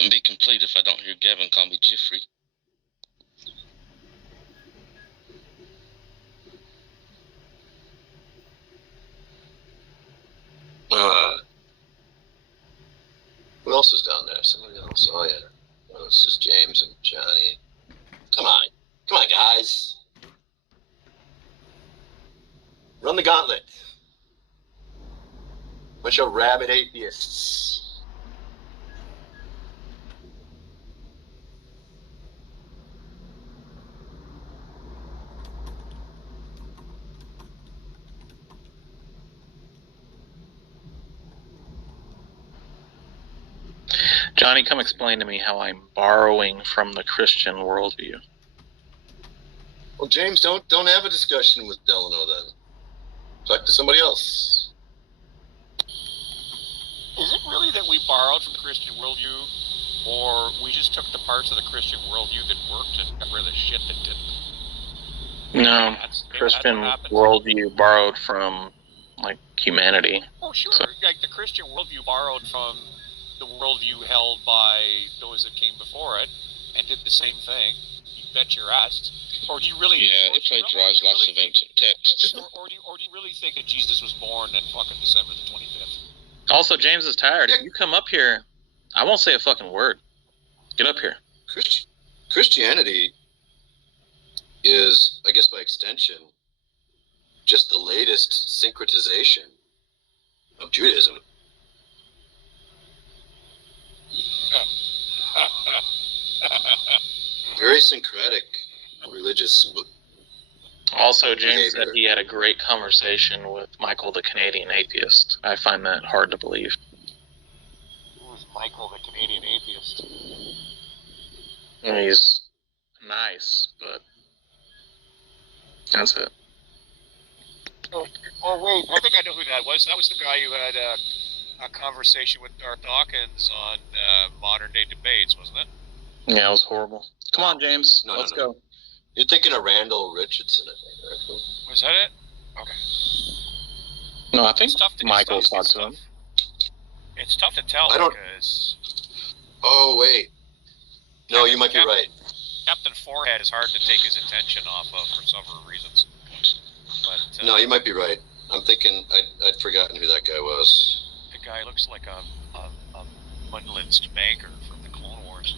and be complete if I don't hear Gavin call me Jeffrey. Who else is down there? Somebody else. Oh, yeah. Oh, this is James and Johnny. Come on. Come on, guys. Run the gauntlet. Bunch of rabid atheists. Johnny, come explain to me how I'm borrowing from the Christian worldview. Well, James, don't have a discussion with Delano then. Talk to somebody else. Is it really that we borrowed from the Christian worldview, or we just took the parts of the Christian worldview that worked and got rid of the shit that didn't? No, Christian worldview borrowed from, like, humanity. Oh, sure. So, like, the Christian worldview borrowed from the worldview held by those that came before it and did the same thing. You bet your ass. Or do you really... Yeah, it plagiarized lots of ancient texts. Or do you really think that Jesus was born on fucking December the 25th? Also, James is tired. If you come up here, I won't say a fucking word. Get up here. Christianity is, I guess by extension, just the latest syncretization of Judaism. Very syncretic religious. Also, James said he had a great conversation with Michael, the Canadian atheist. I find that hard to believe. Who is Michael, the Canadian atheist? He's nice, but that's it. Oh, wait, I think I know who that was. That was the guy who had a conversation with Darth Dawkins on modern-day debates, wasn't it? Yeah, it was horrible. Come on, James. Let's go. You're thinking of Randall Richardson, I think, right? Was that it? Okay. No, I think Michael talked to him. It's tough to tell because... Oh, wait. No, you might be right. Captain Forehead is hard to take his attention off of for several reasons. But, no, you might be right. I'm thinking I'd forgotten who that guy was. The guy looks like a mud-linced banker from the Clone Wars.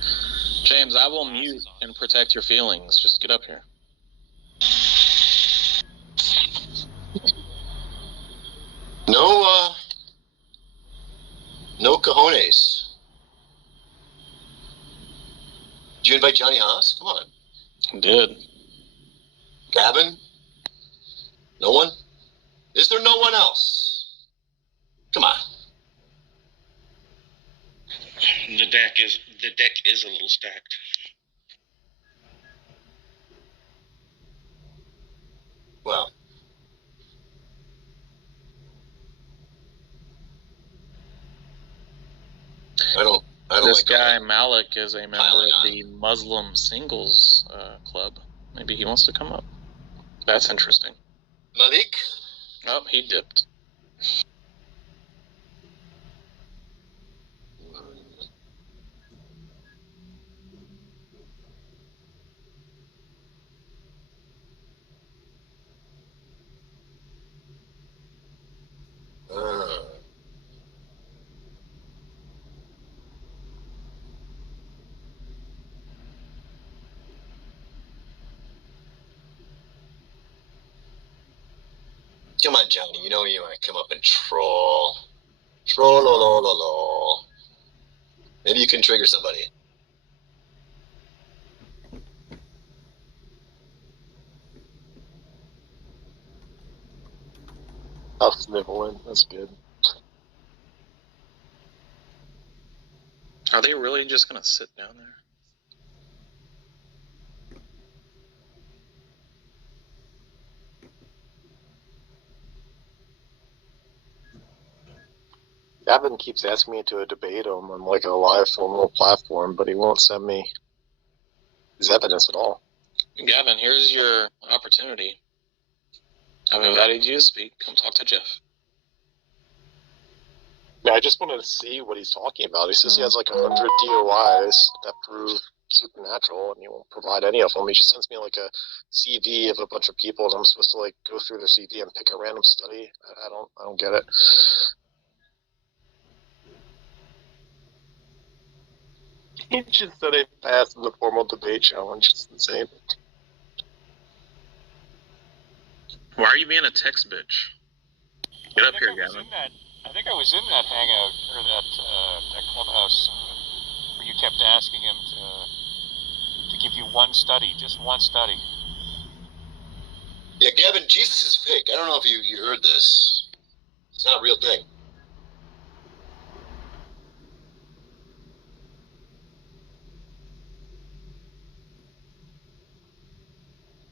James, I will mute and protect your feelings. Just get up here. No cojones. Did you invite Johnny Haas? Come on. I did. Gavin? No one? Is there no one else? Come on. The deck is a little stacked. Well. This guy Malik is a member of the Muslim Singles Club. Maybe he wants to come up. That's interesting. Malik? Oh, he dipped. Come on, Johnny. You know you want to come up and troll. Troll-lo-lo-lo-lo. Maybe you can trigger somebody. I'll snivel in. That's good. Are they really just going to sit down there? Gavin keeps asking me to debate him on like a live formal platform, but he won't send me his evidence at all. Gavin, here's your opportunity. I've invited you to speak. Come talk to Jeff. I just wanted to see what he's talking about. He says he has like 100 DOIs that prove supernatural, and he won't provide any of them. He just sends me like a CV of a bunch of people, and I'm supposed to like go through their CV and pick a random study. I don't get it. He just said he passed the formal debate challenge. It's insane. Why are you being a text bitch? Get up here, Gavin. I think I was in that hangout or that clubhouse where you kept asking him to give you one study, just one study. Yeah, Gavin, Jesus is fake. I don't know if you heard this. It's not a real thing.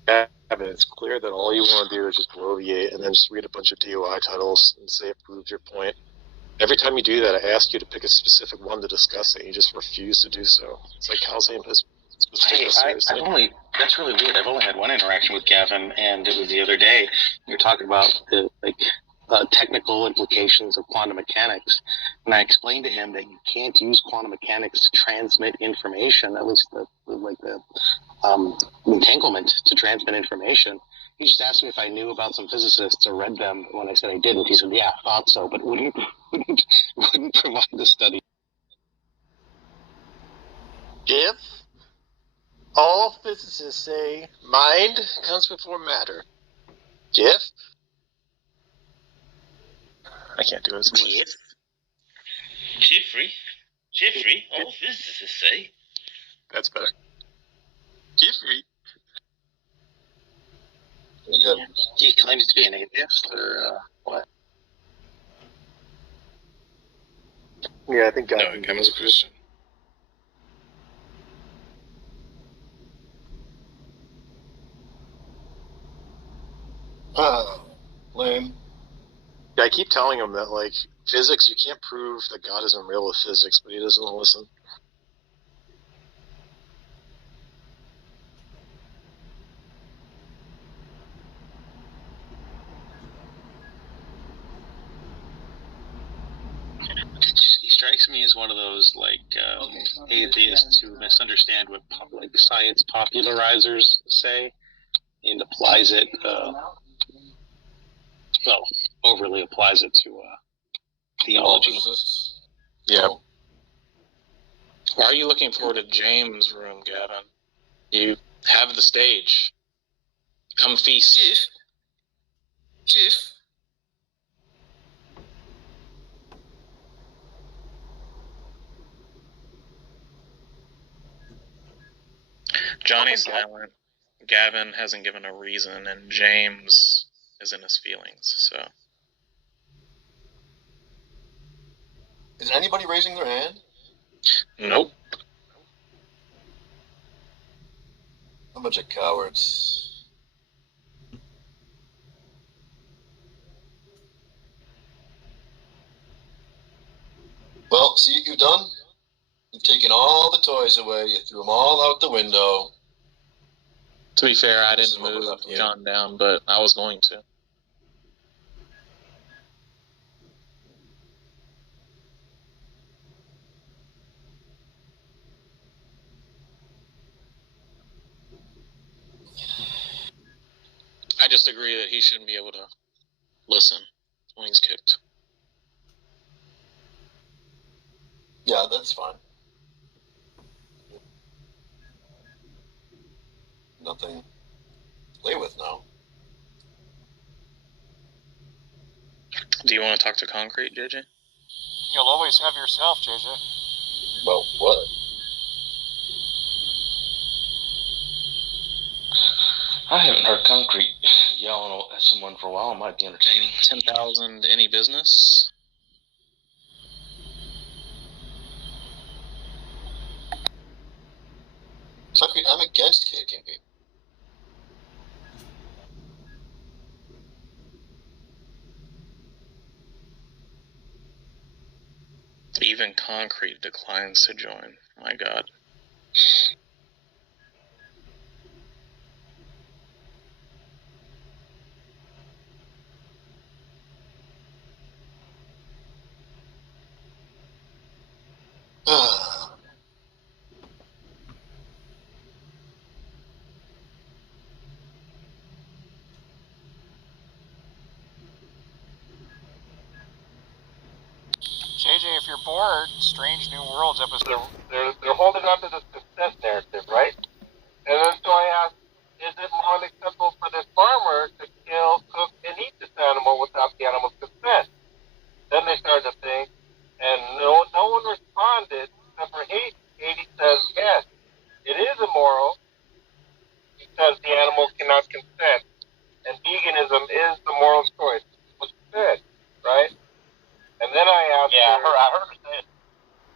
Gavin, it's clear that all you want to do is just bloviate and then just read a bunch of DOI titles and say it proves your point. Every time you do that, I ask you to pick a specific one to discuss it, and you just refuse to do so. It's like Cal's supposed to take us seriously. That's really weird. I've only had one interaction with Gavin, and it was the other day. We were talking about the technical implications of quantum mechanics, and I explained to him that you can't use quantum mechanics to transmit information, at least the entanglement to transmit information. He just asked me if I knew about some physicists or read them. When I said I didn't, he said, "Yeah, I thought so, but wouldn't provide the study." If all physicists say mind comes before matter, if I can't do it as much. Jeffrey, all physicists say. That's better. Jeffrey. He claims to be an atheist, or what? Yeah, I think No, Gavin's a Christian. Lame. Yeah, I keep telling him that, like, physics, you can't prove that God isn't real with physics, but he doesn't listen. He strikes me as one of those atheists who misunderstand what science popularizers say and applies it, overly applies it to theology. Yeah. Why are you looking forward to James' room, Gavin? You have the stage. Come feast. Jiff. Johnny's silent. Gavin hasn't given a reason, and James is in his feelings, so. Is anybody raising their hand? Nope. A bunch of cowards. Well, see what you've done? You've taken all the toys away. You threw them all out the window. To be fair, I didn't move John down, but I was going to. I just agree that he shouldn't be able to listen when he's kicked. Yeah, that's fine. Nothing to play with now. Do you want to talk to Concrete, JJ? You'll always have yourself, JJ. Well, what? I haven't heard Concrete yelling at someone for a while. It might be entertaining. 10,000 any business? Concrete, I'm against kicking people. Even Concrete declines to join. My God. you're bored, Strange New Worlds episode. They're holding on to this consent narrative, right? And then so I asked, is it morally acceptable for this farmer to kill, cook, and eat this animal without the animal's consent? Then they started to think, and no one responded except for Haiti. Haiti says, yes, it is immoral because the animal cannot consent, and veganism is the moral choice. What she said, right? And then I asked her. I heard her say it.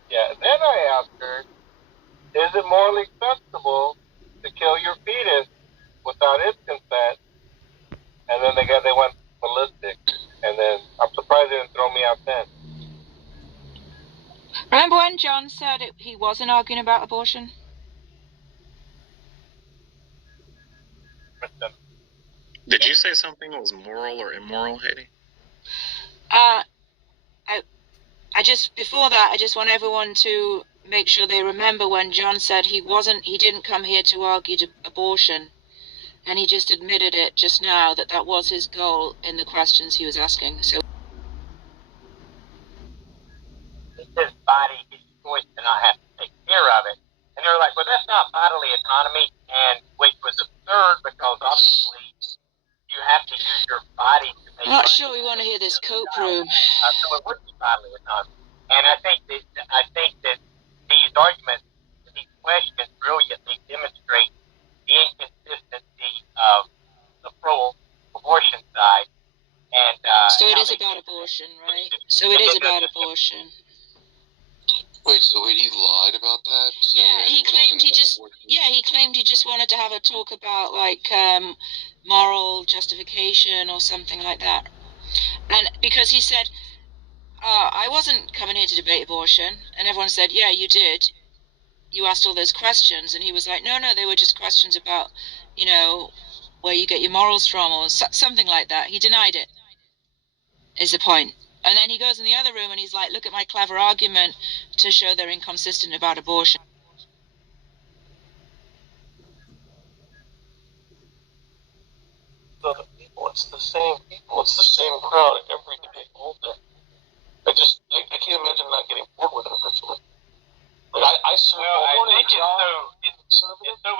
Yeah, and then I asked her, is it morally acceptable to kill your fetus without its consent? And then they went ballistic. And then I'm surprised they didn't throw me out then. Remember when John said he wasn't arguing about abortion? Did you say something that was moral or immoral, Haiti? Before that, I just want everyone to make sure they remember when John said he didn't come here to argue abortion, and he just admitted it just now that was his goal in the questions he was asking. So it's his body, his choice to not have to take care of it. And they're like, well, that's not bodily autonomy, and which was absurd because obviously you have to use your body to make I'm not sure we want to hear this cope room. So it would be bodily autonomy. And I think that these arguments, these questions brilliantly demonstrate the inconsistency of the pro-abortion side. And so it is about abortion, right? So it is about abortion. Wait, so he lied about that? Yeah, he claimed he just wanted to have a talk about moral justification or something like that. And because he said, I wasn't coming here to debate abortion, and everyone said, yeah, you did. You asked all those questions, and he was like, no, they were just questions about, where you get your morals from or something like that. He denied it, is the point. And then he goes in the other room and he's like, look at my clever argument to show they're inconsistent about abortion. The people, it's the same people, it's the same crowd every day, all day. I can't imagine not getting bored with it eventually. It's so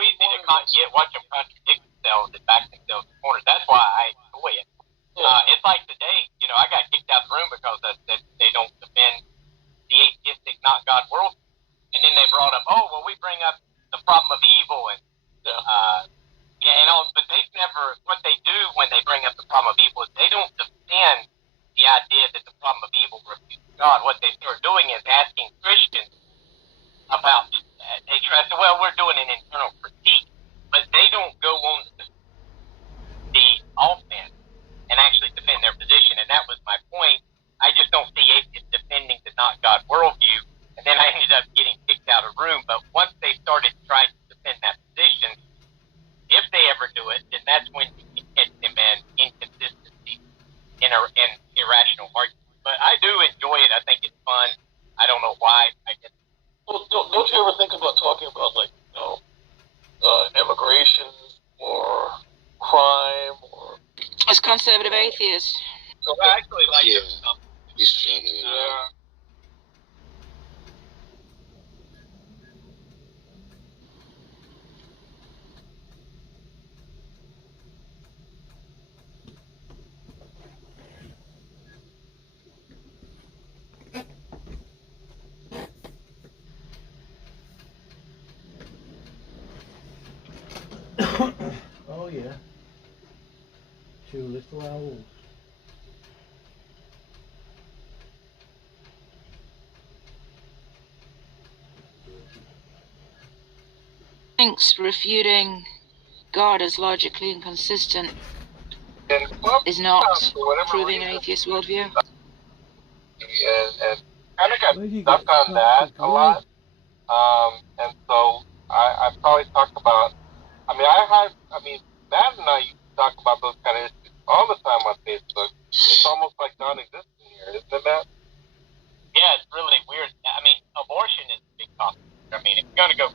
easy to watch them contradict themselves and back themselves in corners. That's why I enjoy it. It's like today, I got kicked out of the room because they don't defend the atheistic, not God world. And then they brought up, we bring up the problem of evil and but they've never. What they do when they bring up the problem of evil is they don't defend the idea that the problem of evil refutes God. What they start doing is asking Christians about. They try to we're doing an internal critique, but they don't go on the offense and actually defend their position. And that was my point. I just don't see atheists defending the not God worldview. And then I ended up getting kicked out of the room. But once they started trying to defend that position, if they ever do it, then that's when you can catch them in inconsistency and irrational arguments. But I do enjoy it. I think it's fun. I don't know why. Well, don't you ever think about talking about immigration or crime or? As conservative atheists. So I actually like it. Yeah. Oh yeah. Two little owls. Thanks for refuting God as logically inconsistent is not proving an atheist worldview. And kind of got stuck on that a lot. And so I probably talk about. Matt and I used to talk about those kind of issues all the time on Facebook. It's almost like non-existent here, isn't it, Matt? Yeah, it's really weird. Abortion is a big topic. If you're going to go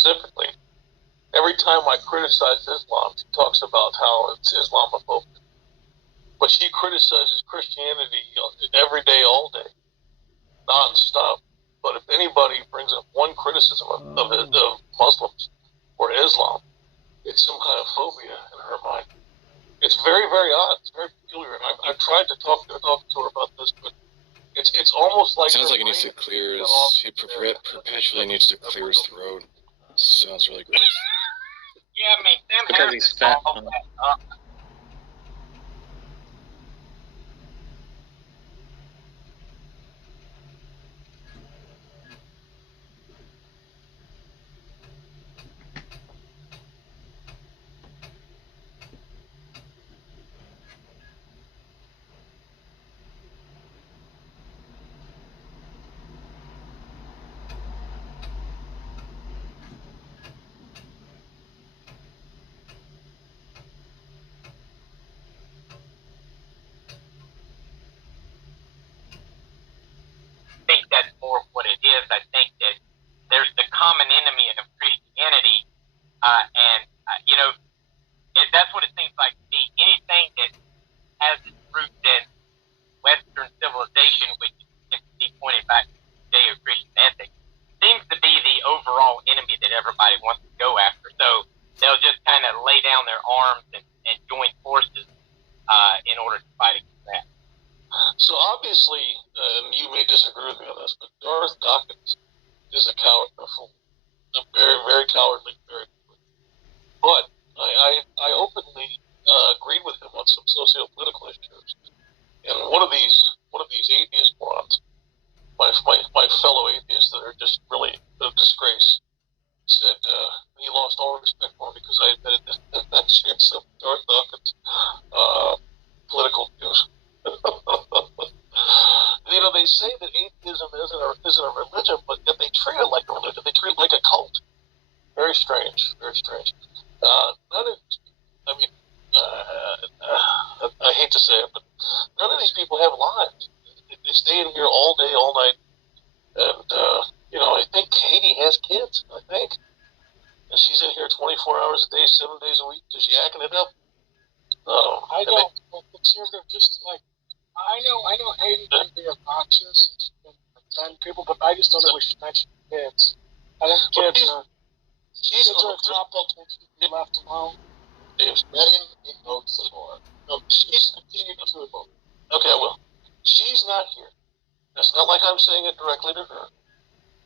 specifically, every time I criticize Islam, she talks about how it's Islamophobic. But she criticizes Christianity every day, all day, non-stop. But if anybody brings up one criticism of Muslims or Islam, it's some kind of phobia in her mind. It's very, very odd. It's very peculiar. And I've tried to talk to her about this, but it's almost like... Sounds like he needs to clear his... He perpetually needs to clear his throat. Sounds really gross. Yeah, I mean, Sam Because Harris he's fat. all that up. I think that's more what it is. I think that there's the common enemy of Christianity, and that's what it seems like to me. Anything that has its roots in Western civilization, which can be pointed back to Judeo-Christian ethics, seems to be the overall enemy that everybody wants to go after. So they'll just kind of lay down their arms and join forces in order to fight against that. So obviously, you may disagree with me on this, but Darth Dawkins is a coward, a fool. A very, very cowardly, very fool. But I openly agreed with him on some socio-political issues. And one of these atheist morons, my fellow atheists that are just really a disgrace, said he lost all respect for me because I admitted that shared some Darth Dawkins political views. They say that atheism isn't a religion, but yet they treat it like a religion. They treat it like a cult. Very strange. Very strange. I hate to say it, but none of these people have lives. They stay in here all day, all night, and I think Katie has kids. I think, and she's in here 24 hours a day, 7 days a week. Is she acting it up? I don't. Conservative, just like I know Haiti can be obnoxious and she can offend people, but I just don't know we should mention kids. I think kids are a topic that should be left alone. She's continuing to vote. Okay, I will. She's not here. It's not like I'm saying it directly to her.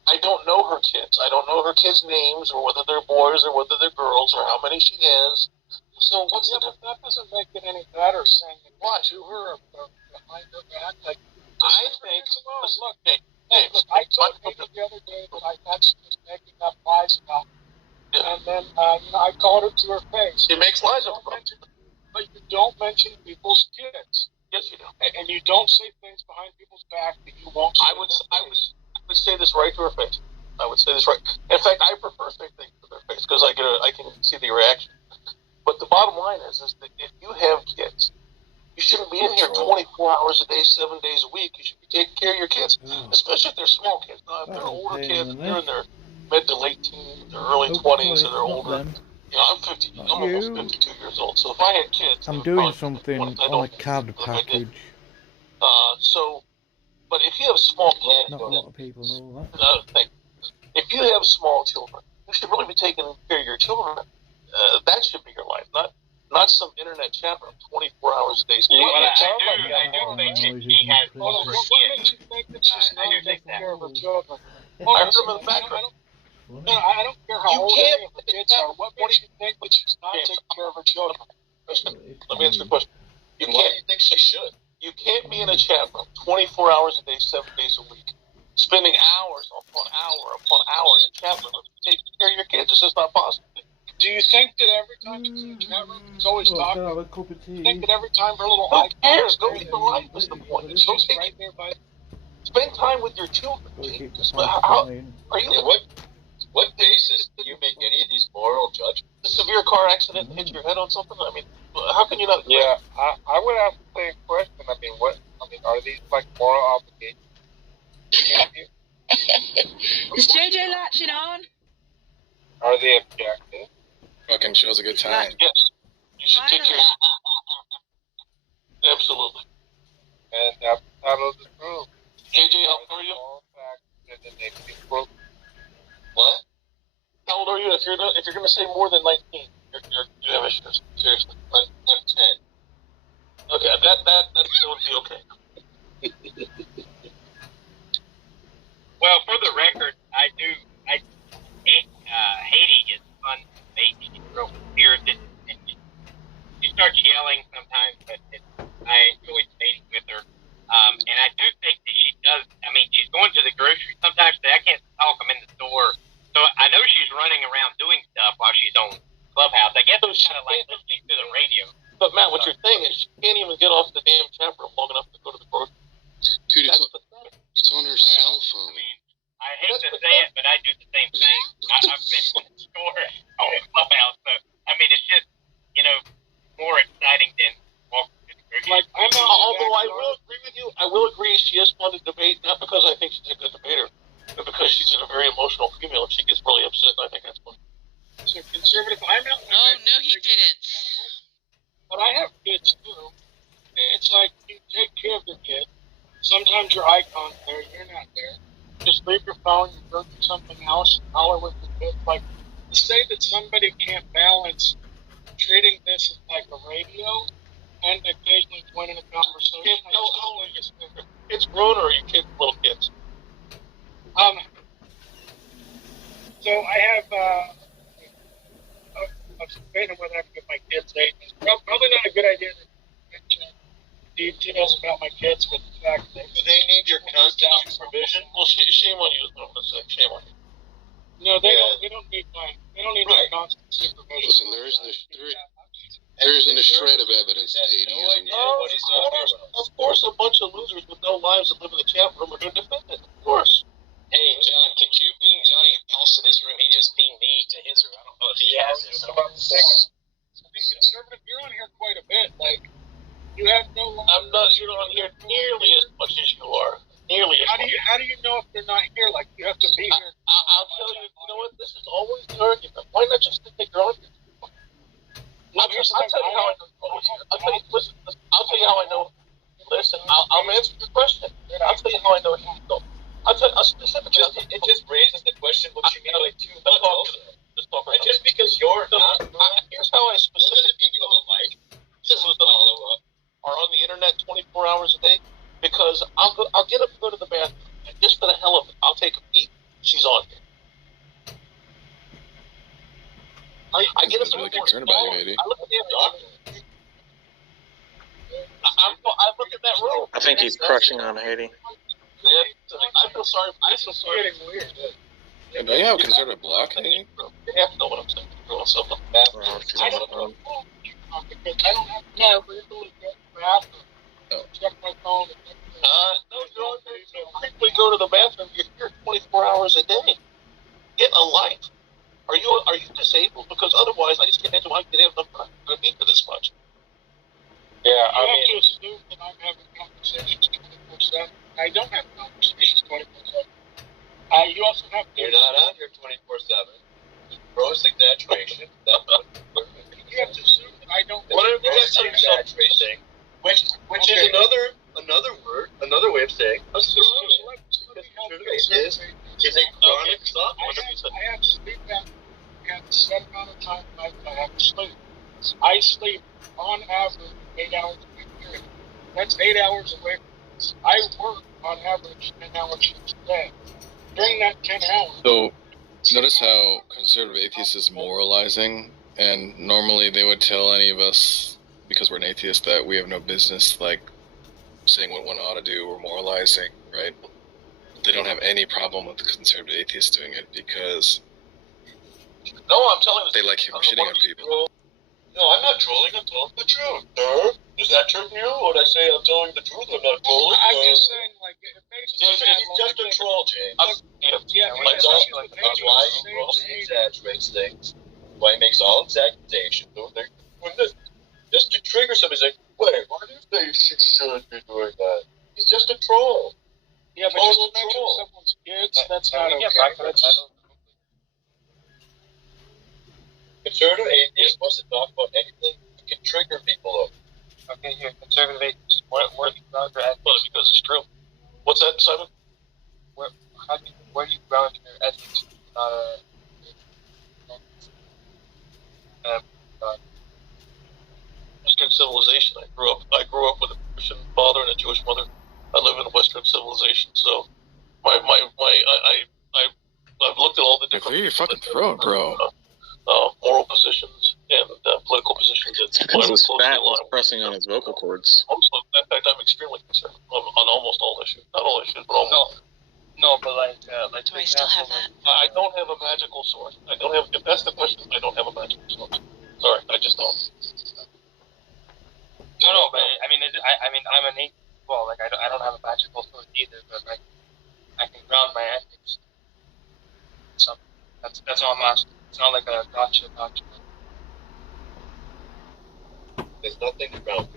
I don't know her kids. I don't know her kids' names or whether they're boys or whether they're girls or how many she has. So what's the difference? That doesn't make it any better saying it to her or behind her back. Like, I think. Look, I told Haiti the other day that I thought she was making up lies about me. Yeah. And then, I called her to her face. She makes lies about me. But you don't mention people's kids. Yes, you do. And you don't say things behind people's back that you won't say. I would say this right to her face. I would say this right. In fact, I prefer saying things to their face because I can see the reaction. But the bottom line is that if you have kids, you shouldn't be in here 24 hours a day, 7 days a week. You should be taking care of your kids, especially if they're small kids. Now, if they're older kids, if they're in their mid to late teens, their early 20s, or they're older. I'm almost 52 years old. So if I had kids, I'm doing something on a CAD package. But if you have small kids, not a lot of people know that. Another thing, if you have small children, you should really be taking care of your children. That should be your life, not some internet chat room 24 hours a day. I do think that she has older kids. What makes you think that she's not taking care of her children? I heard them in the background. I don't care how old any of the kids are. What makes you think that she's not taking care of her children? Let me answer the question. Why do you think she should? You can't be in a chat room 24 hours a day, 7 days a week, spending hours upon hour upon hour in a chat room taking care of your kids. It's just not possible. Do you think that every time she's in a chat room, she's always talking? Have a cup of tea. Do you think that every time her little Who cares? Go get the life is the point. Right there by... Spend time with your children. Are you? What basis do you make any of these moral judgments? A severe car accident hit your head on something? I mean, how can you not? Yeah, I would ask the same question. Are these like moral obligations? Is JJ latching on? Are they objective? Fucking shows a good time. Yes. You should take care. Absolutely. And that's the title of the room. JJ, how old are you? What? How old are you? If you're gonna say more than 19, you have issues. Seriously. I'm 10. Okay, that would be okay. Well, for the record, Haiti is fun. She's real spirited, and she starts yelling sometimes, but I enjoy debating with her. And I do think that she does. I mean, she's going to the grocery. Sometimes I can't talk. I'm in the store, so I know she's running around doing stuff while she's on Clubhouse. I guess it's kind of like listening to the radio. But Matt, what you're saying is she can't even get off the damn chat room long enough to go to the grocery. Dude, it's on her cell phone. I mean, I hate to say it, but I do the same thing. I've been in the store on Clubhouse, so I mean, it's just more exciting than walking to the grocery. Like, although I will agree with you, I will agree she is fun to debate, not because I think she's a good debater, but because she's a very emotional female and she gets really upset, and I think that's funny. So conservative, I'm not. Oh no, he didn't. But I have kids too. It's like you take care of the kid. Sometimes your icon's there, you're not there. Just leave your phone, you go do something else, holler with the kid. Like, to say that somebody can't balance treating this as like a radio and occasionally joining a conversation. It's grown or are you kids, little kids? So I have I'm debating whether I can get my kids age. It's probably not a good idea to mention details about my kids, but the fact that they need your constant supervision. Well, shame on you is what I'm gonna say. Shame on you. No, they don't need my constant supervision. Listen, there isn't a shred of evidence that Haiti is involved. Of course, a bunch of losers with no lives that live in the chat room are going to defend it. Of course. Hey, John, can you ping Johnny House to this room? He just pinged me to his room. I don't know if he has this. I think conservative, you're on here quite a bit. Like, you have no. I'm not. You're on here nearly as much as you are. Nearly as much. How do you know if they're not here? Like, you have to be here. I'll tell you. You know what? This is always the argument. Why not just think you're on here? I'll tell you how I know. I'll tell you how I know. Listen, I'll answer your question. I'll tell you how I know he's going. I'll tell you specifically. It just raises the question what you mean by too much. Just talk and just because you're not, here's how I specifically mean you have a mic. Just are on the internet 24 hours a day because I'll get up and go to the bathroom and just for the hell of it, I'll take a peek. She's on here. I get up really concerned about you, Haiti. I look at the doctor. I look at that room. I think he's crushing on Haiti. I feel sorry. Getting weird. Yeah, don't you have a conservative block, Haiti? You have to know what I'm saying. I don't know. I don't have to know. Check my phone. No, you quickly go to the bathroom. You're here 24 hours a day. Get a life. Are you disabled? Because otherwise, I just can't imagine why I didn't have enough time to meet for this much. Yeah, I have to assume that I'm having conversations 24/7. I don't have conversations 24/7. You also have to. You're not on here 24/7. Gross exaggeration. You have to assume that I don't. Whatever that's exaggeration, which is another word, another way of saying a strawman. Is a chronic stop. I have sleep apnea. I have a set amount of time I have to sleep. I sleep on average 8 hours a day. That's 8 hours away. I work on average 10 hours a day. During that 10 hours. So, notice how conservative atheists is moralizing, and normally they would tell any of us, because we're an atheist, that we have no business, like, saying what one ought to do or moralizing, right? They don't have any problem with the conservative atheists doing it because no, I'm telling you, they like shitting on people. No, I'm not trolling. I'm telling the truth. Does that turn you? When I say I'm telling the truth, I'm not trolling. I'm just saying, like, it makes sense. He's just a troll, James. That's why he grossly exaggerates things. Why he makes all these accusations. Just to trigger somebody, saying, wait, why do you think she should be doing that? He's just a troll. Yeah, but just to mention someone's kids, that's not okay. conservative atheist wants to talk about anything that can trigger people over. Okay, here, conservative atheists. Where do you ground your ethics? Well, because it's true. What's that, Simon? Where do you ground your ethics? Western civilization. I grew up with a Christian father and a Jewish mother. I live in a Western civilization, so I've looked at all the different. Clear your fucking throat, bro. Moral positions and political positions. Because his fat was pressing on his vocal cords. In fact, I'm extremely concerned on almost all issues. Not all issues, but almost. No, but like. Do I still have that? I don't have a magical sword. I don't have. If that's the question, I don't have a magical sword. Sorry, I just don't. No, but I mean, I'm an atheist. Well, like I don't have a magical sword either, but like I can ground my ethics. So that's all I'm asking. It's not like a gotcha. There's nothing to ground.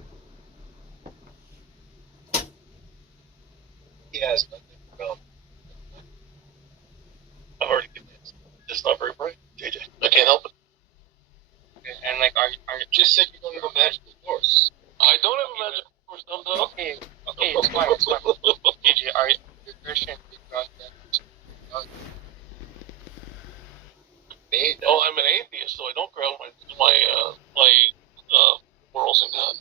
He has nothing to ground. I've already convinced. Just not very bright, JJ. I can't help it. Okay, and like, are you just said you don't have a magical force? I don't have a magical force. Okay, it's fine. JJ, are you Christian? Oh, I'm an atheist, so I don't ground my morals in God.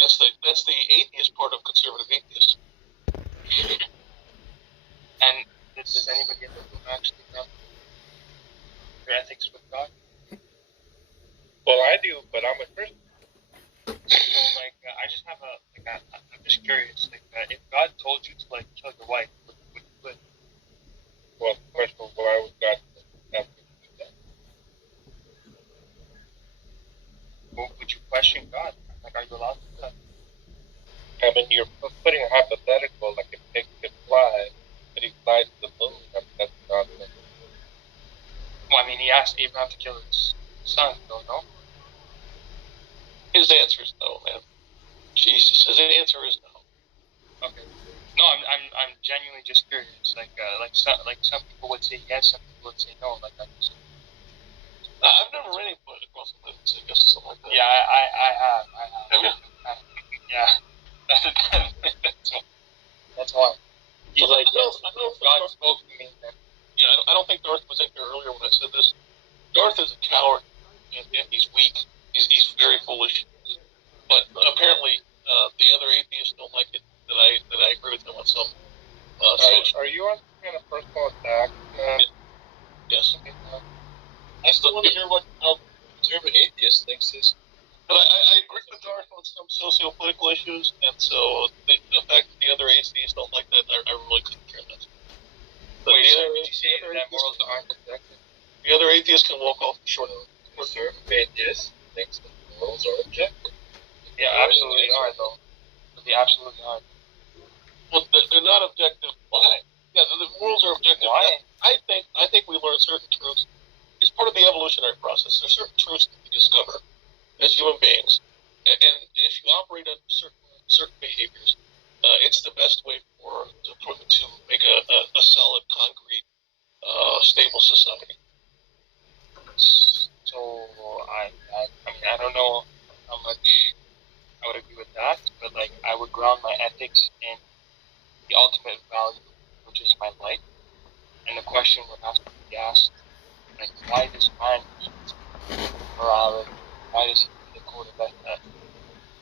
That's the atheist part of conservative atheist. And does anybody ever actually ground their ethics with God? Well, I do, but I'm a Christian. So, like, I just have I'm just curious. Like, if God told you to like kill your wife, would you do it? Well, first of all, why would God have you do that? Well, would you question God? Like, are you allowed to do that? I mean, you're putting a hypothetical, like if pigs could fly, but he flies to the moon. I mean, that's not. Well, I mean, he asked Abraham to kill his son. Don't know. His answer is no, man. Jesus, his answer is no. Okay. No, I'm genuinely just curious. Like some people would say yes, some people would say no. Like I just. I've never read any political something that say yes to something like that. Yeah, I have. Have you? Yeah. That's why. He's like, yes, God spoke to me. Yeah, I don't think Darth was in here earlier when I said this. Darth is a coward, and he's weak. He's very foolish. But apparently, the other atheists don't like it. That I agree with him on some. Are you on some kind of personal attack? Yes. I still want to hear what conservative atheist thinks is. But I agree with Darth on some socio-political issues, and so the fact that the other atheists don't like that, I really couldn't care less. But wait, so you say that morals aren't objective? The other atheists can walk off the short of it. Conservative atheist thinks that morals are objective. Yeah, absolutely are, though. They absolutely are. Well, they're not objective. Why? Yeah, the morals are objective. Why? I think we learn certain truths. It's part of the evolutionary process. There's certain truths that we discover as human beings, and if you operate under certain behaviors, it's the best way to make a solid, concrete, stable society. So I mean I don't know how much I would agree with that, but like I would ground my ethics in the ultimate value, which is my life, and the question would have to be asked, like, why does man eat morality? Why does he the code of ethics?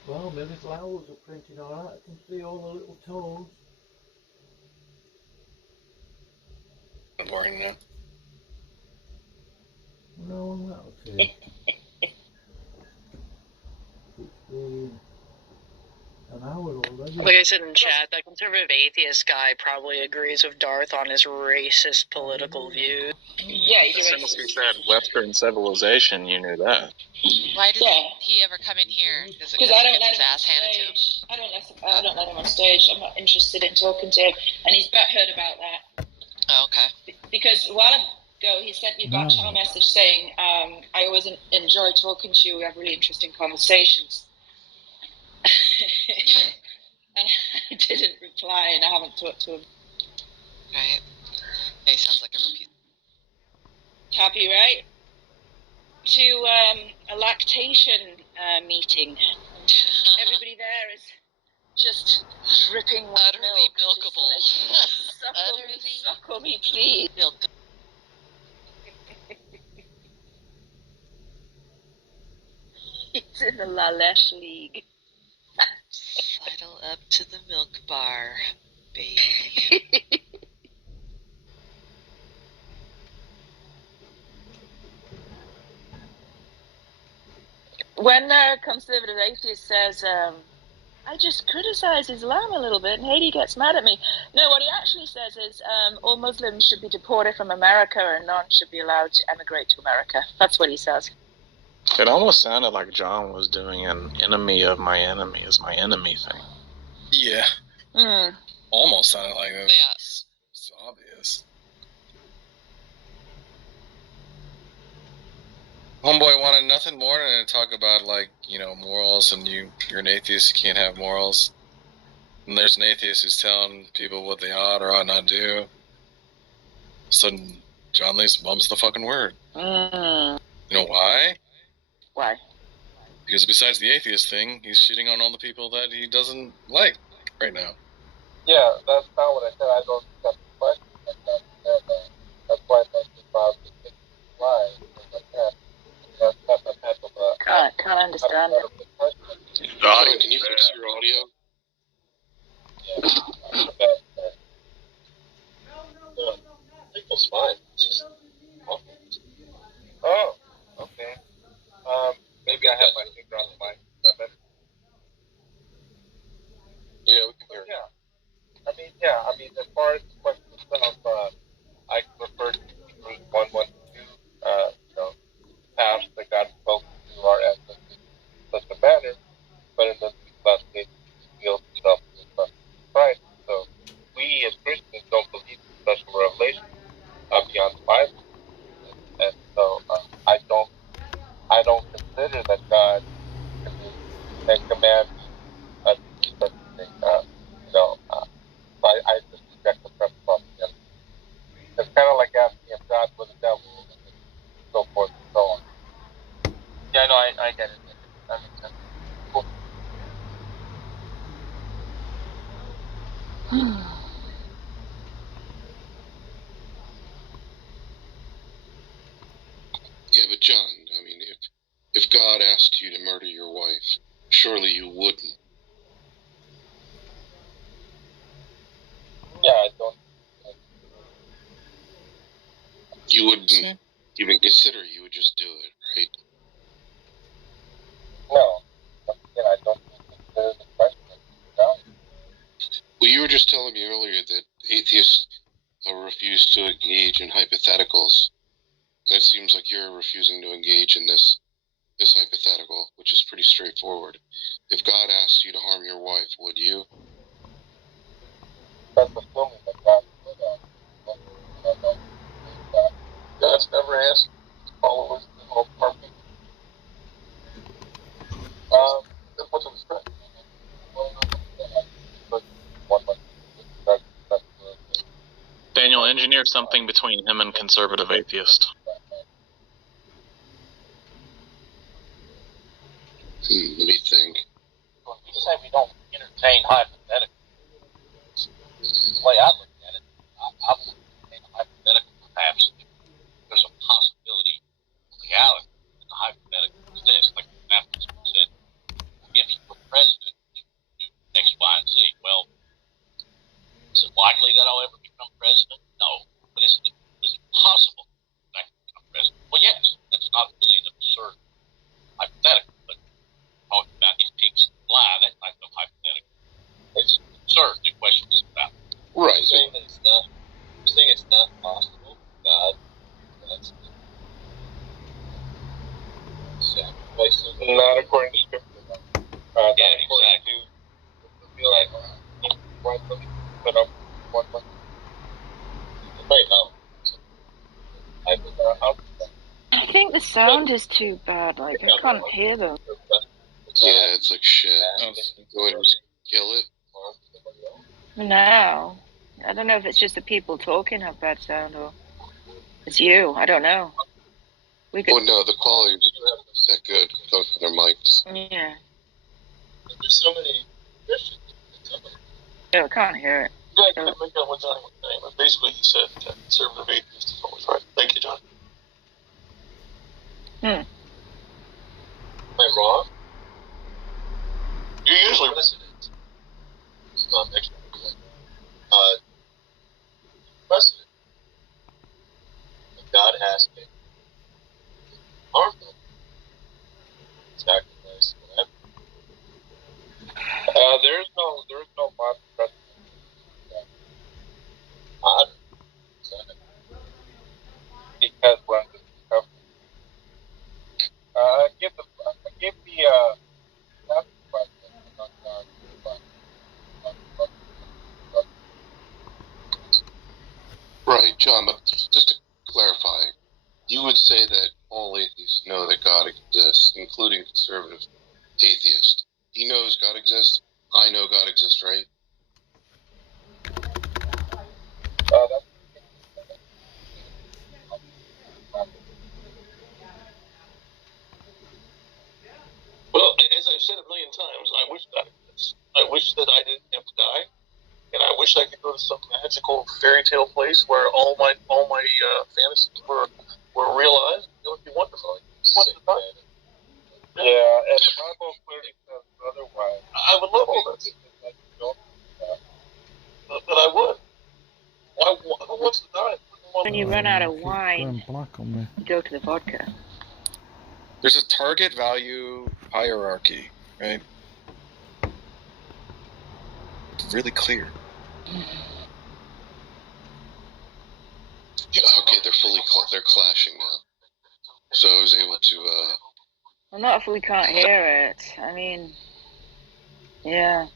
Well, my little owls are printing alright. I can see all the little toes. Boring now. No, that'll do. 16. An hour already. Like I said in chat, that conservative atheist guy probably agrees with Darth on his racist political views. Yeah, he's Since we said Western civilization, you knew that. Why does he ever come in here? Because I don't let his him on ass handed to him? stage. I don't let him on stage. I'm not interested in talking to him, and he's butthurt about that. Oh, okay. Because a while ago he sent me a back channel message saying, "I always enjoy talking to you. We have really interesting conversations." And I didn't reply, and I haven't talked to him. Right. Yeah, he sounds like a real piece. Happy, right? to a lactation meeting. Everybody there is just dripping with Utterly milk. milkable. Just like, suckle me, please. Milk. It's in the Lalesh League. Sidle up to the milk bar, baby. When a conservative atheist says, I just criticize Islam a little bit and Haiti gets mad at me. No, what he actually says is all Muslims should be deported from America and none should be allowed to emigrate to America. That's what he says. It almost sounded like John was doing an enemy of my enemy is my enemy thing. Yeah. Almost sounded like it. Yeah. It's obvious. Homeboy wanted nothing more than to talk about, like, you know, morals, and you're an atheist, you can't have morals. And there's an atheist who's telling people what they ought or ought not do. So John Lee's mum's the fucking word. You know why? Why? Because besides the atheist thing, he's shitting on all the people that he doesn't like right now. Yeah, that's not what I said. I don't accept the question. That's why I mentioned about the lie. Can't understand it. The audio, can you fix your audio? I think that's fine. It's just Oh, okay. Maybe I have my finger on the mic. Is that better? Yeah, we can hear you. I mean, as far as the question itself, I refer to Hebrews 1:1-2, past that God spoke to our ancestors in such a manner, but in the last days He revealed Himself to His Son Christ. So we as Christians don't believe in special revelation beyond the Bible, and so I don't consider that God can command me to do such a thing. So I just reject the premise altogether. It's kind of like asking if God was the devil, and so forth and so on. Yeah, no, I get it. That makes sense. Cool. Yeah, but John, I mean, if God asked you to murder your wife, surely you wouldn't. Yeah, I don't. You wouldn't even consider. You would just do it, right? No. Again, I don't consider the question. Well, you were just telling me earlier that atheists refuse to engage in hypotheticals. And it seems like you're refusing to engage in this hypothetical, which is pretty straightforward. If God asked you to harm your wife, would you? That's assuming that God would God's never asked followers to hold perfect. What's the script? Daniel, engineer something between him and conservative atheist. Let me think. when we say we don't entertain hypotheticals, the way I look at it, I would entertain a hypothetical perhaps. There's a possibility of reality in the hypothetical exists. Like Matthews said, if you were president, you would do X, Y, and Z. Well, is it likely that I'll ever become president? No. But is it possible that I can become president? Well, yes. That's not really an absurd hypothetical. But talking about if pigs fly, that type of hypothetical, it's absurd. The question is about. Right. Saying that it's not possible. God, that's sacrifice. Not according to scripture. Yeah, exactly. Feel like put up one month. Right now. I think the sound is too bad. Like, I can't hear them. Yeah, it's like shit. Go ahead and just kill it. No. I don't know if it's just the people talking have bad sound or it's you. I don't know. We could. Oh no, the quality is that good coming from their mics. Yeah. There's so many Christians. Yeah, I can't hear it. Yeah, I couldn't make out what Johnny was saying, but basically he said that conservative atheist is always right. Thank you, John. Am I wrong? You usually precedent. Precedent. God has to harmful. Sacrifice. There's no modern precedent. Modern. Because when this discovered, I give the Right, John, but just to clarify, you would say that all atheists know that God exists, including conservative atheists. He knows God exists. I know God exists, right? Well, as I've said a million times, I wish God exists. I wish that I didn't have to die, and I wish I could go to some magical fairy tale place where all my fantasies were realized. It would be wonderful. What's the time? Yeah, and the Bible clearly says otherwise. I would love all this. But I would. What's the time? When you run out of wine, Going black on me. you go to the vodka. There's a target value hierarchy, right? It's really clear. Yeah, okay, they're clashing now. So I was able to, Well, not if we can't hear it. I mean, yeah.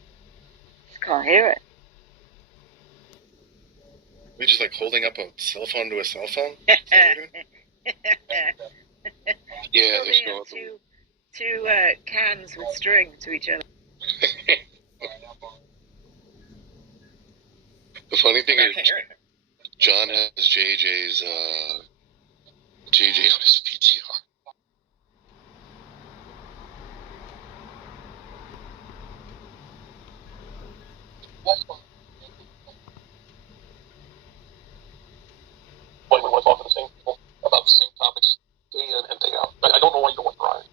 Just can't hear it. We just like holding up a cell phone to a cell phone? yeah, there's no Holding up two cans with string to each other. The funny thing is, John has JJ's JJ on his PTR. When we talk to the same people about the same topics day in and day out. I don't know why you don't want Brian.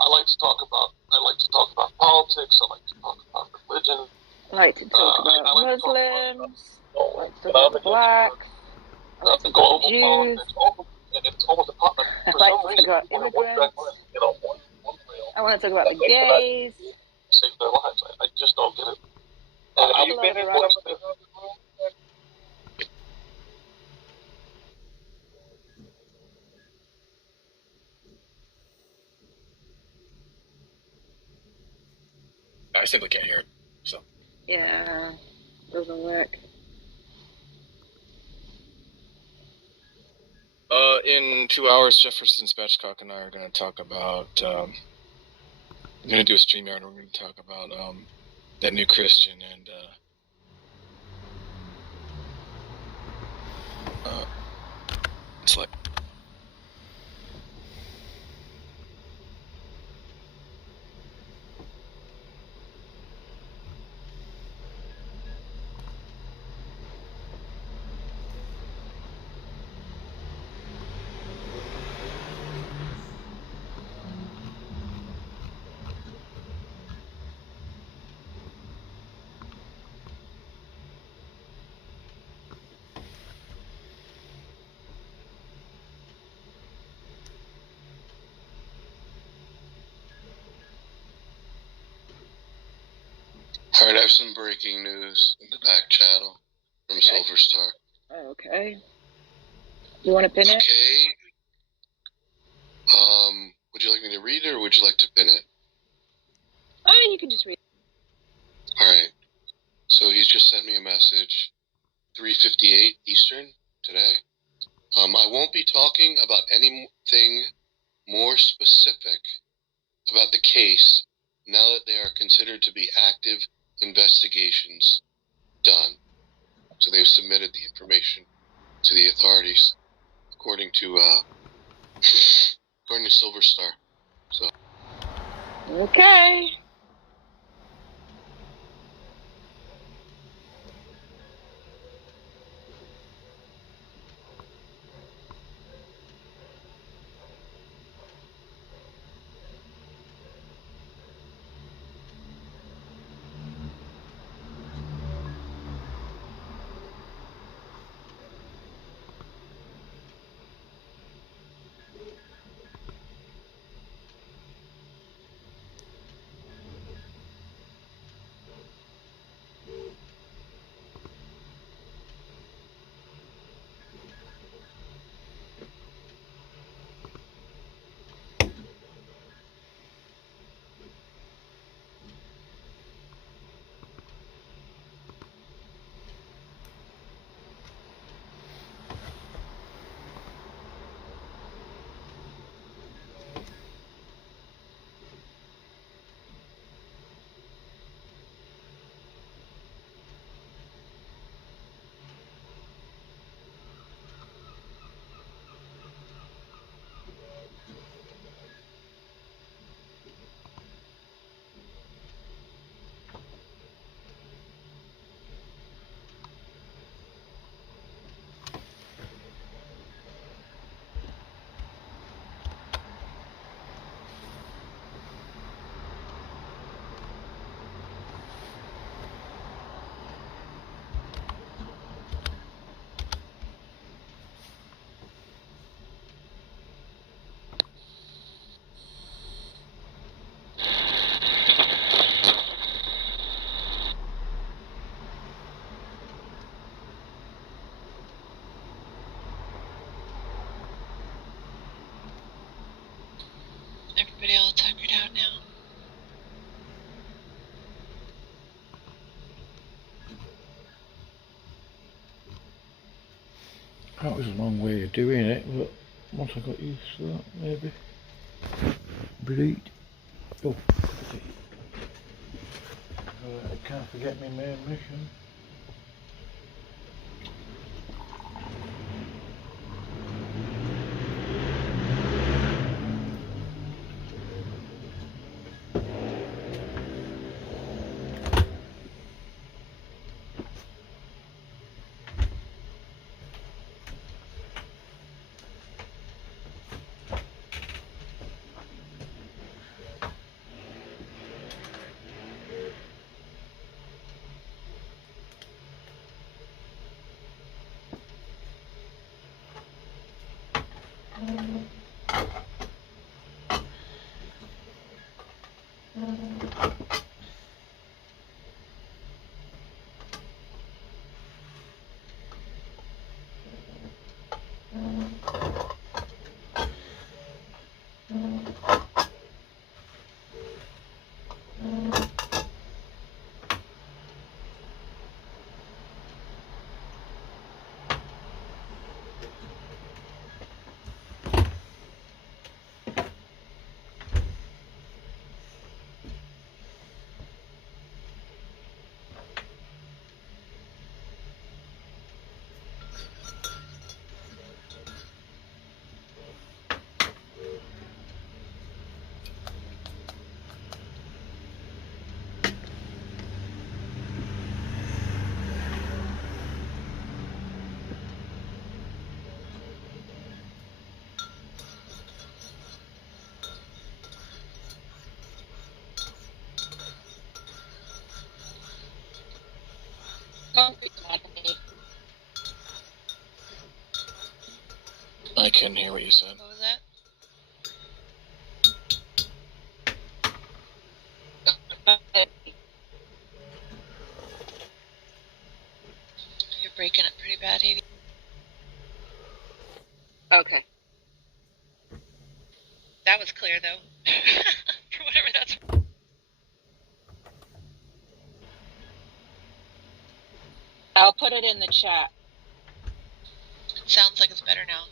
I like to talk about politics. I like to talk about religion. I like to talk about Muslims. I like to talk about blacks. I like to talk about Jews. It's almost I like to talk about immigrants. I want to talk about the gays. Save their lives. I just don't get it. Have you been in one of the I simply can't hear it. So. Yeah, doesn't work. In 2 hours, Jefferson Spatchcock and I are going to talk about. We're going to do a StreamYard, and we're going to talk about that new Christian and. It's like. Alright, I have some breaking news in the back channel from Silver Star. Oh, okay. You want to pin it? Okay. Would you like me to read it or would you like to pin it? Oh, you can just read it. Alright. So he's just sent me a message, 3:58 Eastern today. I won't be talking about anything more specific about the case now that they are considered to be active investigations done. So they've submitted the information to the authorities, according to according to Silver Star. So. Okay. Everybody all tuckered out now? That was a long way of doing it, but once I got used to that, maybe. Bleed. Oh, I can't forget my main mission. I couldn't hear what you said. What was that? You're breaking up pretty bad, Evie. Okay. That was clear, though. For whatever that's. I'll put it in the chat. Sounds like it's better now.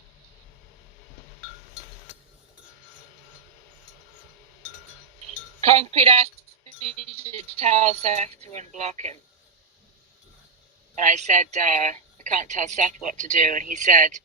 Concrete asked me to tell Seth to unblock him. And I said, I can't tell Seth what to do. And he said,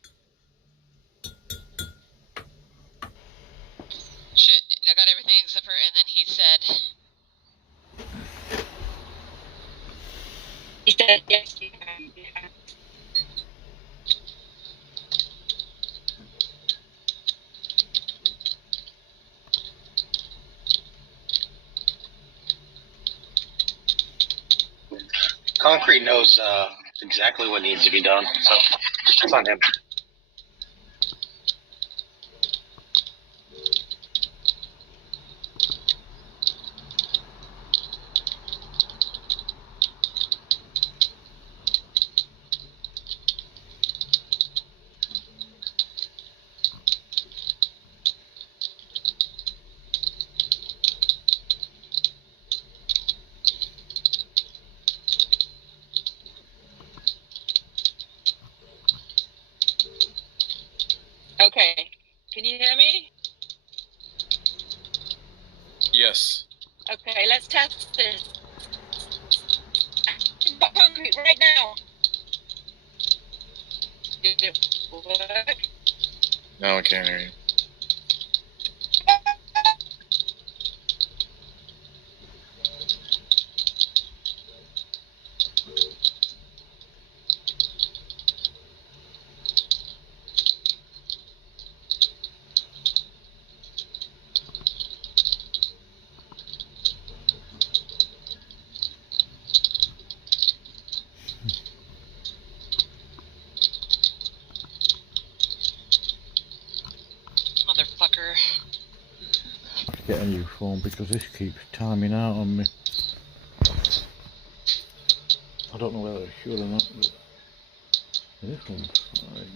Concrete knows exactly what needs to be done, so it's on him. Okay. Can you hear me? Yes. Okay, let's test this. Concrete right now. Did it work? No, I can't hear you. Motherfucker. Get a new phone because this keeps timing out on me. I don't know whether I should or not, but this one's fine.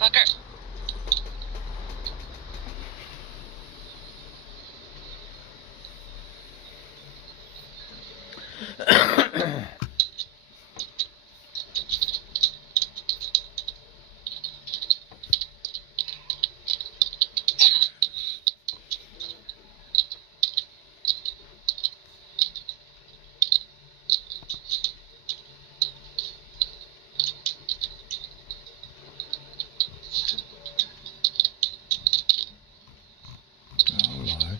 Motherfucker. Alright.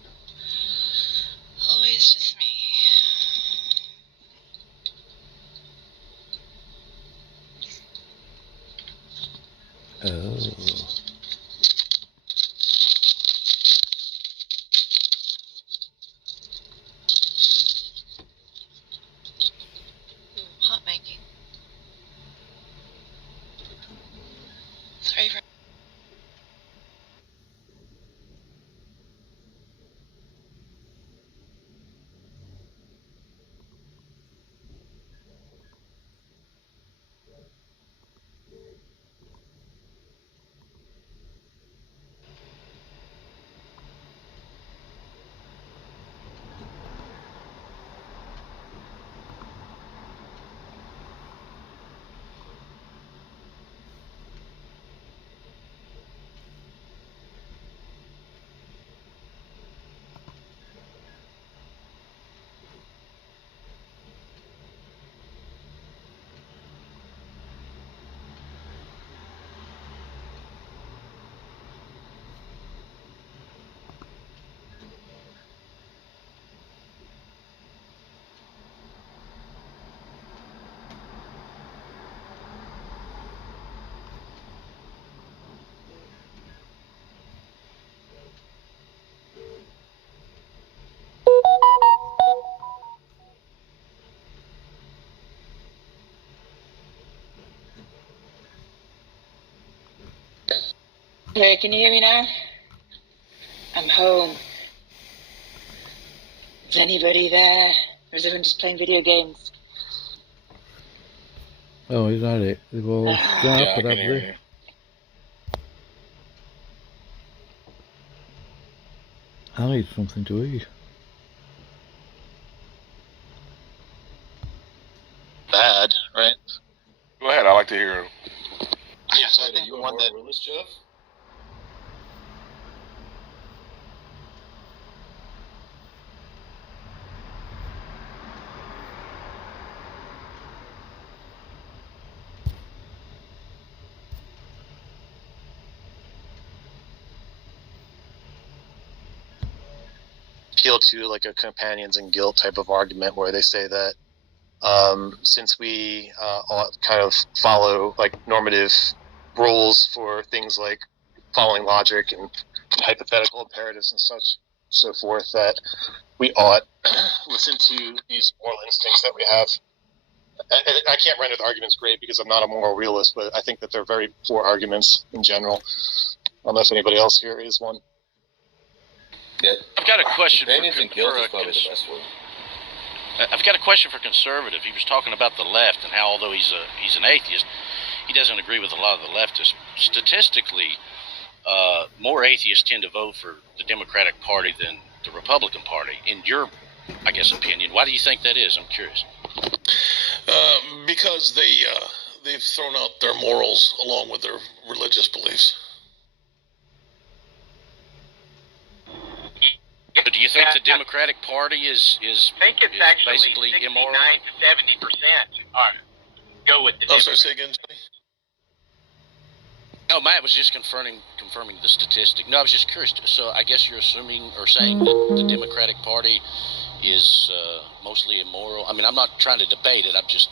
Always just me. Oh. Hot making. Sorry for. Okay, can you hear me now? I'm home. Is anybody there? Or is everyone just playing video games? Oh, is that it? They've all Yeah, I started, can have hear they? you. I need something to eat. Bad, right? Go ahead. I like to hear him. Yeah, so I think You the one that realist, Jeff? appeal to like a companions in guilt type of argument where they say that since we all kind of follow like normative rules for things like following logic and hypothetical imperatives and such so forth, that we ought listen to these moral instincts that we have. I can't render the arguments great because I'm not a moral realist, but I think that they're very poor arguments in general. I don't know if anybody else here is one. Yeah. I've got a question Companions in guilt is for probably the best one. I've got a question for conservative. He was talking about the left and how, although he's an atheist, he doesn't agree with a lot of the leftists. Statistically, more atheists tend to vote for the Democratic Party than the Republican Party. In your, I guess, opinion, why do you think that is? I'm curious. Because they've thrown out their morals along with their religious beliefs. But do you think the Democratic Party is I think it's is actually basically 69 immoral? to 70% go with the I'm sorry, say again, Johnny? No, Matt was just confirming the statistic. No, I was just curious. So I guess you're assuming or saying that the Democratic Party is mostly immoral. I mean, I'm not trying to debate it. I'm curious.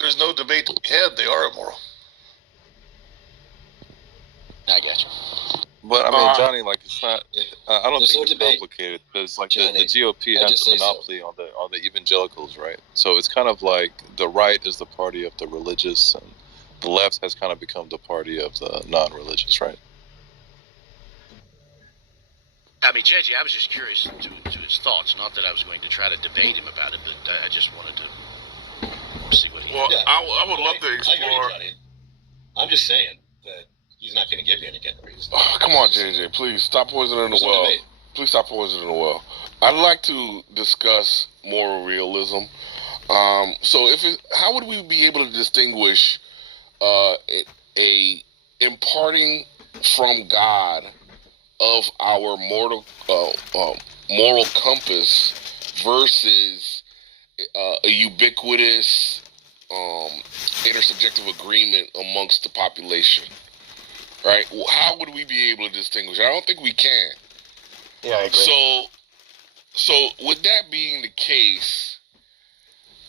There's no debate to be had. They are immoral. I got you. But I mean, Johnny, like it's not. I don't There's think no it's debate. complicated because like Johnny, the GOP I has just the say so. monopoly on the evangelicals, right? So it's kind of like the right is the party of the religious, and the left has kind of become the party of the non-religious, right? I mean, JJ, I was just curious to his thoughts. Not that I was going to try to debate him about it, but I just wanted to see what he. Well, Yeah. I would love to I hear explore. you, Johnny. I'm just saying that he's not going to give you any kind of reason. Oh, come on, JJ, please stop poisoning the There's no well. debate. Please stop poisoning the well. I'd like to discuss moral realism. So, how would we be able to distinguish a imparting from God of our moral compass versus a ubiquitous intersubjective agreement amongst the population? Right? How would we be able to distinguish? I don't think we can. Yeah, I agree. So with that being the case,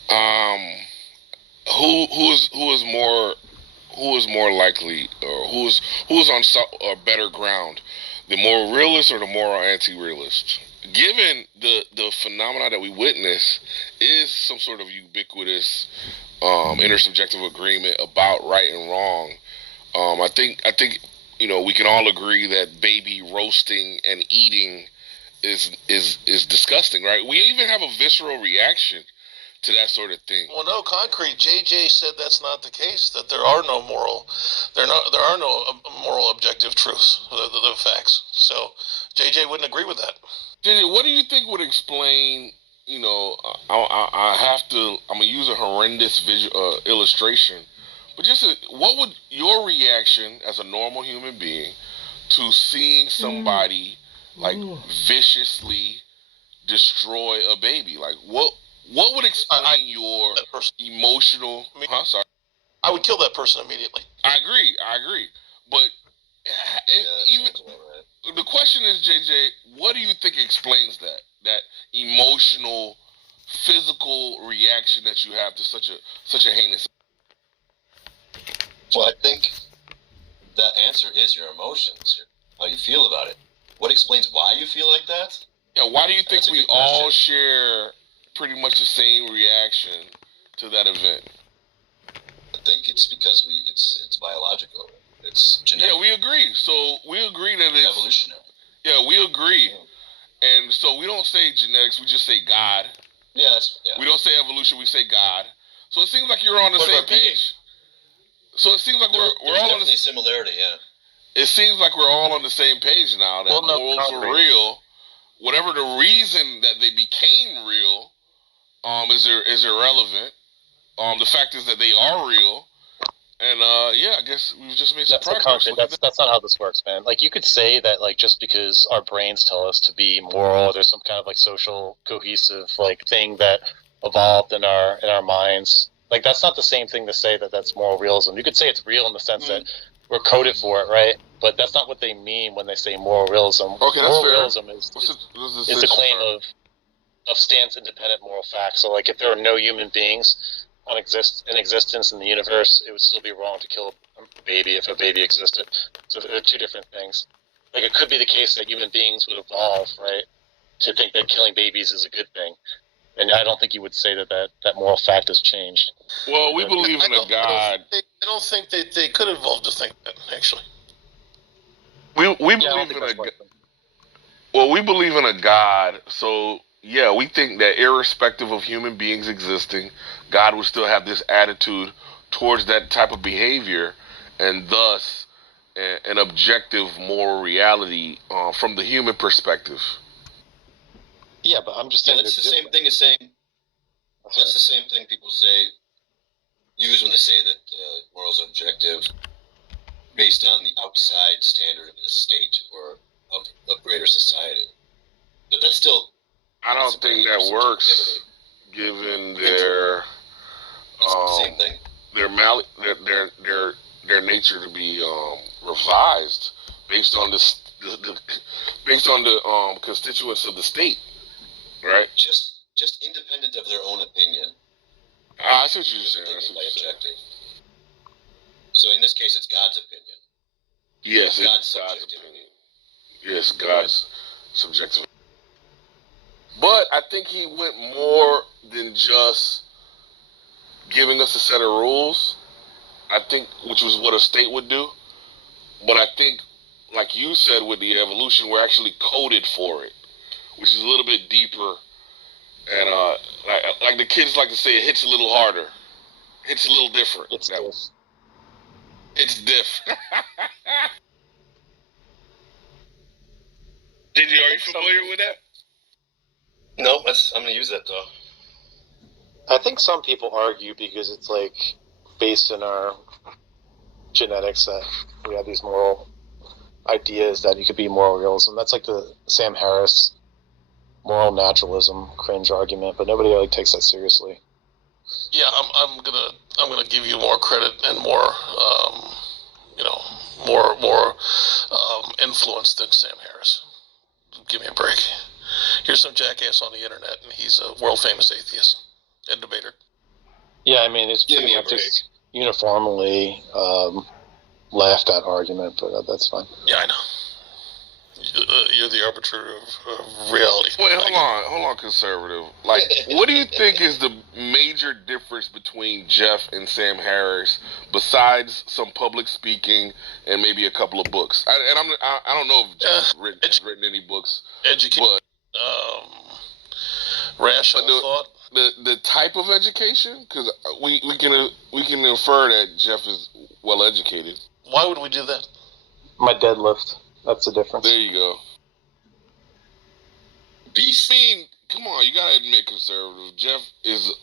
who is more likely, or who's on a better ground, the moral realist or the moral anti-realist? Given the phenomena that we witness is some sort of ubiquitous intersubjective agreement about right and wrong. I think we can all agree that baby roasting and eating is disgusting, right? We even have a visceral reaction to that sort of thing. Well, no, concrete. JJ said that's not the case. That there are no moral objective truths, the facts. So JJ wouldn't agree with that. JJ, what do you think would explain? I'm gonna use a horrendous illustration, but what would your reaction as a normal human being to seeing somebody like viciously destroy a baby? Like what would explain your emotional? Sorry. I would kill that person immediately. I agree. But even the question is, JJ, what do you think explains that emotional, physical reaction that you have to such a heinous? Well, I think the answer is your emotions, how you feel about it. What explains why you feel like that? Yeah, why do you think we all share pretty much the same reaction to that event? I think it's because it's biological. It's genetic. Yeah, we agree. So we agree that it's evolutionary. Yeah, we agree. And so we don't say genetics, we just say God. Yeah, We don't say evolution, we say God. So it seems like you're on the What same about being? page. So it seems like we're There's all on definitely similarity, yeah. it seems like we're all on the same page now that morals are real. Whatever the reason that they became real, is irrelevant. The fact is that they are real. And I guess we've just made some progress. That's not how this works, man. Like, you could say that, like, just because our brains tell us to be moral, there's some kind of like social cohesive like thing that evolved in our minds. Like, that's not the same thing to say that that's moral realism. You could say it's real in the sense that we're coded for it, right? But that's not what they mean when they say moral realism. Okay, that's moral fair. realism is the claim of stance independent moral facts. So, like, if there are no human beings in existence in the universe, it would still be wrong to kill a baby if a baby existed. So there are two different things. Like, it could be the case that human beings would evolve, right, to think that killing babies is a good thing. And I don't think you would say that moral fact has changed. Well, we believe in a God. I don't think they could evolve to think that, actually. We believe in a God. Well, we believe in a God, so yeah, we think that irrespective of human beings existing, God would still have this attitude towards that type of behavior, and thus an objective moral reality from the human perspective. Yeah, but I'm just saying that's the same thing as saying. That's the same thing people use when they say that morals are objective, based on the outside standard of the state or of a greater society. But that's still. I don't think that works, given their same thing. their nature to be revised based on based on the constituents of the state, right? Just independent of their own opinion. I see what you're saying. Objective. So in this case, it's God's opinion. Yes, it's God's opinion. Yes, God's subjective. But I think he went more than just giving us a set of rules. I think, which was what a state would do. But I think, like you said with the evolution, we're actually coded for it, which is a little bit deeper. And like the kids like to say, it hits a little harder. It hits a little different. It's diff. Are you familiar with that? No, I'm going to use that, though. I think some people argue because it's, like, based in our genetics that we have these moral ideas that you could be moral realism. That's like the Sam Harris moral naturalism cringe argument, but nobody really takes that seriously. Yeah, I'm gonna give you more credit and more influence than Sam Harris. Give me a break. Here's some jackass on the internet, and he's a world famous atheist and debater. Yeah, I mean, it's pretty much just uniformly laughed at argument, but that's fine. Yeah, I know. You're the arbiter of reality. Wait, hold on, conservative. Like, what do you think is the major difference between Jeff and Sam Harris, besides some public speaking and maybe a couple of books? I don't know if Jeff has written any books. Education, rational thought. The type of education, because we can infer that Jeff is well educated. Why would we do that? My deadlift. That's the difference. There you go. Beast. I mean, come on, you gotta admit, conservative. Jeff is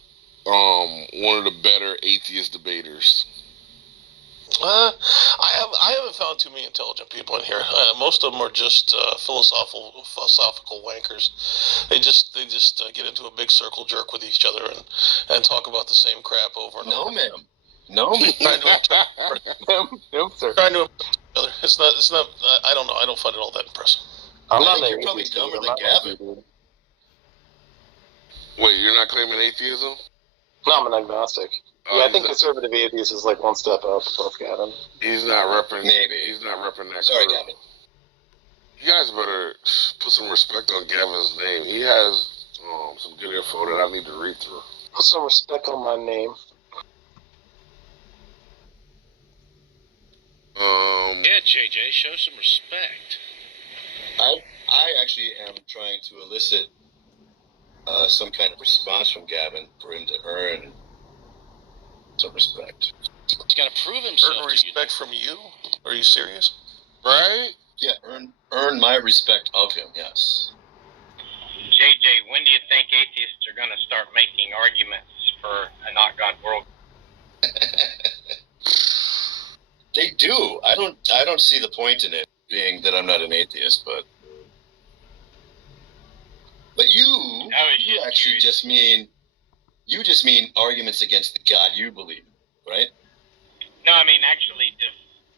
one of the better atheist debaters. I haven't found too many intelligent people in here. Most of them are just philosophical wankers. They just get into a big circle jerk with each other and talk about the same crap over and over. No, ma'am. Trying to it's not. I don't know. I don't find it all that impressive. I think you're probably dumber than Gavin. Wait, you're not claiming atheism? No, I'm an agnostic. Yeah, I think conservative atheist is like one step up above Gavin. He's not repping. Maybe he's not repping that. Sorry, Gavin. You guys better put some respect on Gavin's name. He has some good info that I need to read through. Put some respect on my name. Yeah, JJ, show some respect. I actually am trying to elicit some kind of response from Gavin for him to earn some respect. He's got to prove himself. Earn respect from you? Are you serious? Right? Yeah, earn my respect of him. Yes. JJ, when do you think atheists are going to start making arguments for a not God world? They do. I don't see the point in it, being that I'm not an atheist, but you actually just mean arguments against the God you believe in, right? No, I mean actually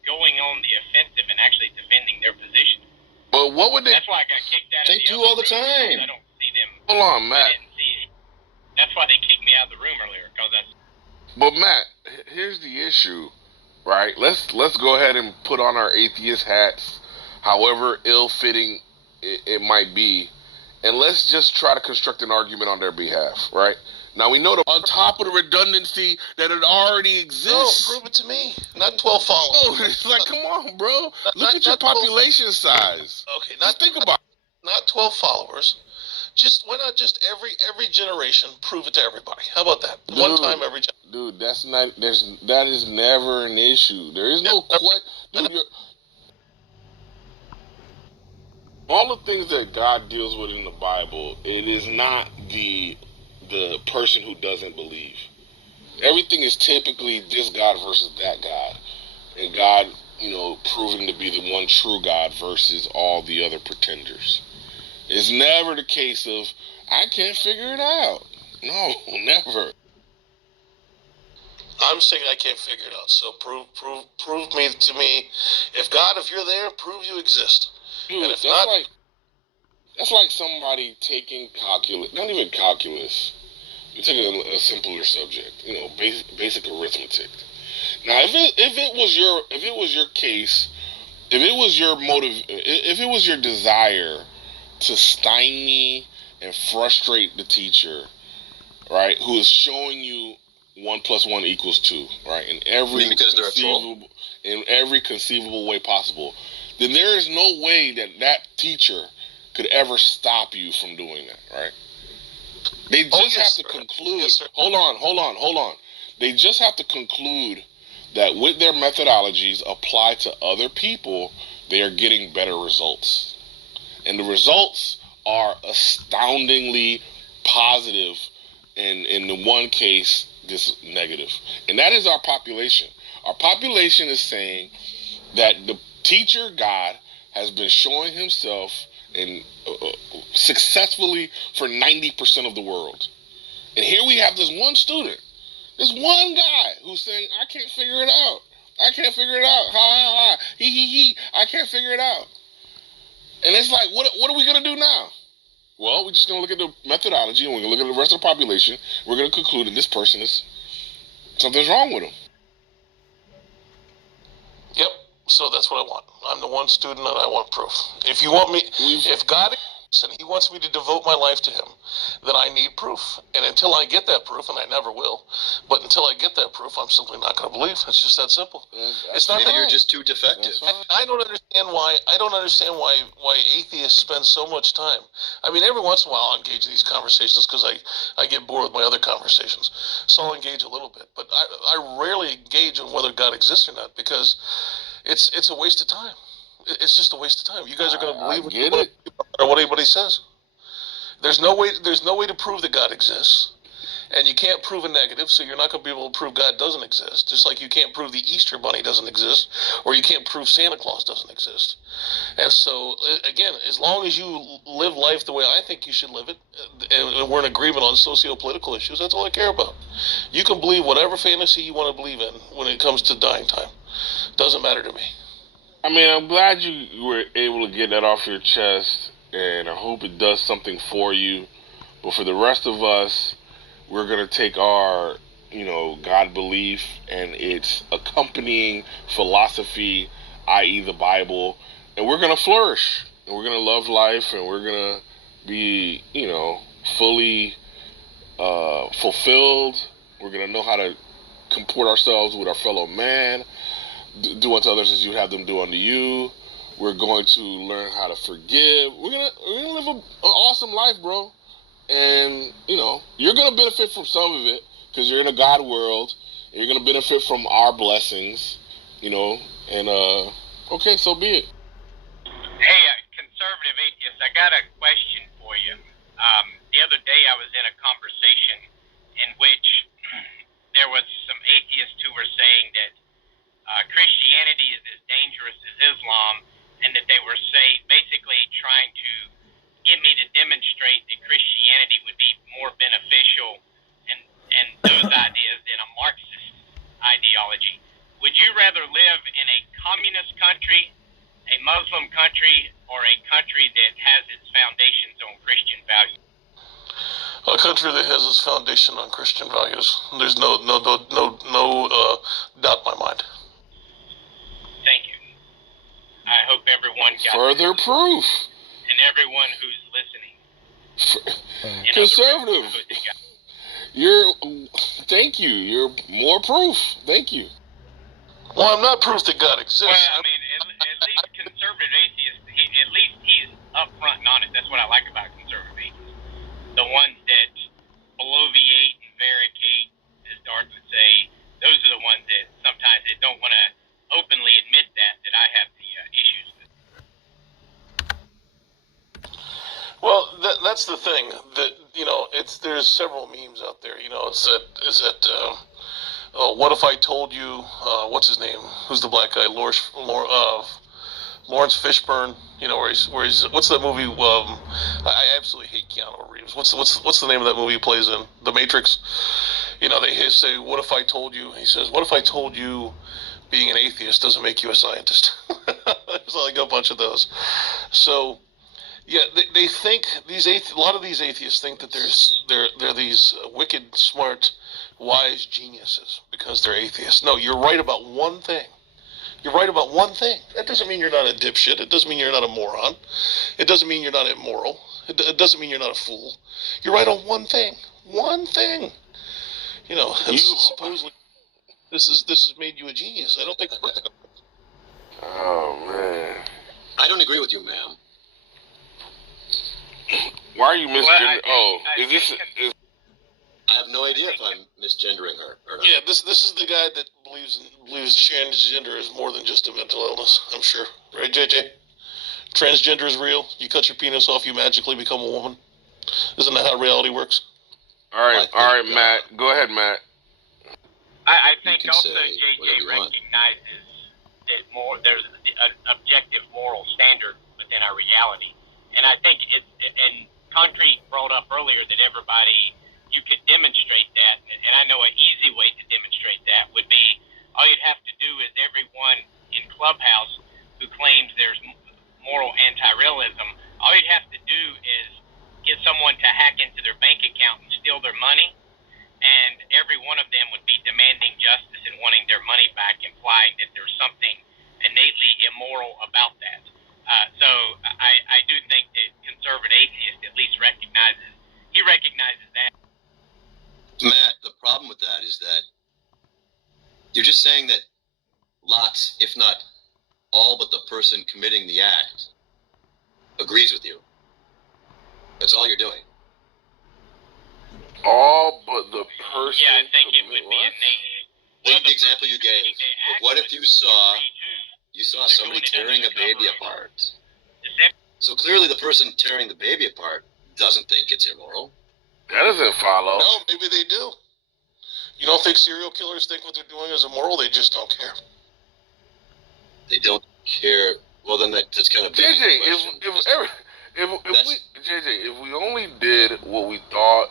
going on the offensive and actually defending their position. But what would they? That's why I got kicked out. They do all the time. I don't see them. Hold on, Matt. I didn't see it. That's why they kicked me out of the room earlier. But Matt, here's the issue, right? Let's go ahead and put on our atheist hats, however ill-fitting it might be, and let's just try to construct an argument on their behalf, right? Now we know that on top of the redundancy that it already exists. No, prove it to me. Not 12 followers. Oh, it's like, come on, bro. Look at your population size. Okay, just think about it. Not 12 followers. Why not just every generation prove it to everybody? How about that? Dude, one time every generation. Dude, that is never an issue. There is no question. All the things that God deals with in the Bible, it is not the person who doesn't believe. Everything is typically this God versus that God. And God, proving to be the one true God versus all the other pretenders. It's never the case of, I can't figure it out. No, never. I'm saying I can't figure it out. So prove me to me. If you're there, prove you exist. Dude, and if not, that's like somebody taking calculus, not even calculus. You take a simpler subject, basic arithmetic. Now, if it was your case, if it was your motive, if it was your desire to stymie and frustrate the teacher, right, who is showing you 1 + 1 = 2, right, in every conceivable way possible, then there is no way that teacher could ever stop you from doing that, right? They just have to conclude. Yes, hold on. They just have to conclude that with their methodologies applied to other people, they are getting better results. And the results are astoundingly positive, and in the one case, this negative. And that is our population. Our population is saying that the teacher God has been showing himself and successfully for 90% of the world. And here we have this one student, this one guy who's saying, I can't figure it out. I can't figure it out. Ha, ha, ha. He. I can't figure it out. And it's like, what are we going to do now? Well, we're just going to look at the methodology, and we're going to look at the rest of the population. We're going to conclude that this person something's wrong with him. Yep. So that's what I want. I'm the one student and I want proof. If you want me, if God exists and he wants me to devote my life to him, then I need proof. And until I get that proof, and I never will, but until I get that proof, I'm simply not going to believe. It's just that simple. It's not Maybe that you're just too defective. I don't understand why atheists spend so much time. I mean, every once in a while I'll engage in these conversations because I get bored with my other conversations. So I'll engage a little bit. But I rarely engage on whether God exists or not because it's a waste of time. It's just a waste of time. You guys are going to believe what anybody says. There's no way to prove that God exists. And you can't prove a negative, so you're not going to be able to prove God doesn't exist. Just like you can't prove the Easter Bunny doesn't exist, or you can't prove Santa Claus doesn't exist. And so, again, as long as you live life the way I think you should live it, and we're in agreement on socio-political issues, that's all I care about. You can believe whatever fantasy you want to believe in when it comes to dying time. Doesn't matter to me. I mean, I'm glad you were able to get that off your chest, and I hope it does something for you. But for the rest of us, we're going to take our, God belief and its accompanying philosophy, i.e. the Bible, and we're going to flourish, and we're going to love life, and we're going to be, fully fulfilled. We're going to know how to comport ourselves with our fellow man. do unto others as you have them do unto you. We're going to learn how to forgive. We're gonna live an awesome life, bro. And you're gonna benefit from some of it because you're in a God world. And you're gonna benefit from our blessings, And okay, so be it. Hey, conservative atheist, I got a question for you. The other day I was in a conversation in which there was some atheists who were saying that Christianity is as dangerous as Islam, and that they were basically trying to get me to demonstrate that Christianity would be more beneficial and those ideas than a Marxist ideology. Would you rather live in a communist country, a Muslim country, or a country that has its foundations on Christian values? A country that has its foundation on Christian values. There's no doubt in my mind. Thank you. I hope everyone got further proof. And everyone who's listening. Conservative. Thank you. You're more proof. Thank you. Well, I'm not proof that God exists. Well, I mean, at least conservative atheists, at least he's upfront and honest. That's what I like about conservative atheists. The ones that bloviate and varicate, as Darth would say, those are the ones that sometimes they don't want to openly admit that I have the issues with. Well, that's the thing that there's several memes out there. What if I told you? What's his name? Who's the black guy? Lawrence Fishburne. Where he's what's that movie? I absolutely hate Keanu Reeves. What's the name of that movie he plays in? The Matrix. They say, "What if I told you?" He says, "What if I told you being an atheist doesn't make you a scientist?" There's like a bunch of those. So, yeah, they think a lot of these atheists think that they're these wicked, smart, wise geniuses because they're atheists. No, you're right about one thing. You're right about one thing. That doesn't mean you're not a dipshit. It doesn't mean you're not a moron. It doesn't mean you're not immoral. It doesn't mean you're not a fool. You're right on one thing. One thing. Supposedly this has made you a genius. I don't think. Oh man. I don't agree with you, ma'am. Why are you misgendering? I have no idea if I'm misgendering her or not. Yeah, this is the guy that believes transgender is more than just a mental illness. I'm sure, right, JJ? Transgender is real. You cut your penis off, you magically become a woman. Isn't that how reality works? All right, Matt. Go ahead, Matt. I think also JJ recognizes that there's an objective moral standard within our reality, and I think and Concrete brought up earlier that you could demonstrate that, and I know an easy way to demonstrate that would be all you'd have to do is everyone in Clubhouse who claims there's moral anti-realism, all you'd have to do is get someone to hack into their bank account and steal their money, and every one of them would be demanding justice and wanting their money back, implying that there's something innately immoral about that. So I do think that conservative atheist at least recognizes that. Matt, the problem with that is that you're just saying that lots, if not all but the person committing the act, agrees with you. That's all you're doing. All but the person. Yeah, I think it would be innate. Take the example you gave. What if you saw somebody tearing a baby apart? So clearly the person tearing the baby apart doesn't think it's immoral. That doesn't follow. No, maybe they do. You don't think serial killers think what they're doing is immoral? They just don't care. They don't care. Well, then that's kind of JJ. If we only did what we thought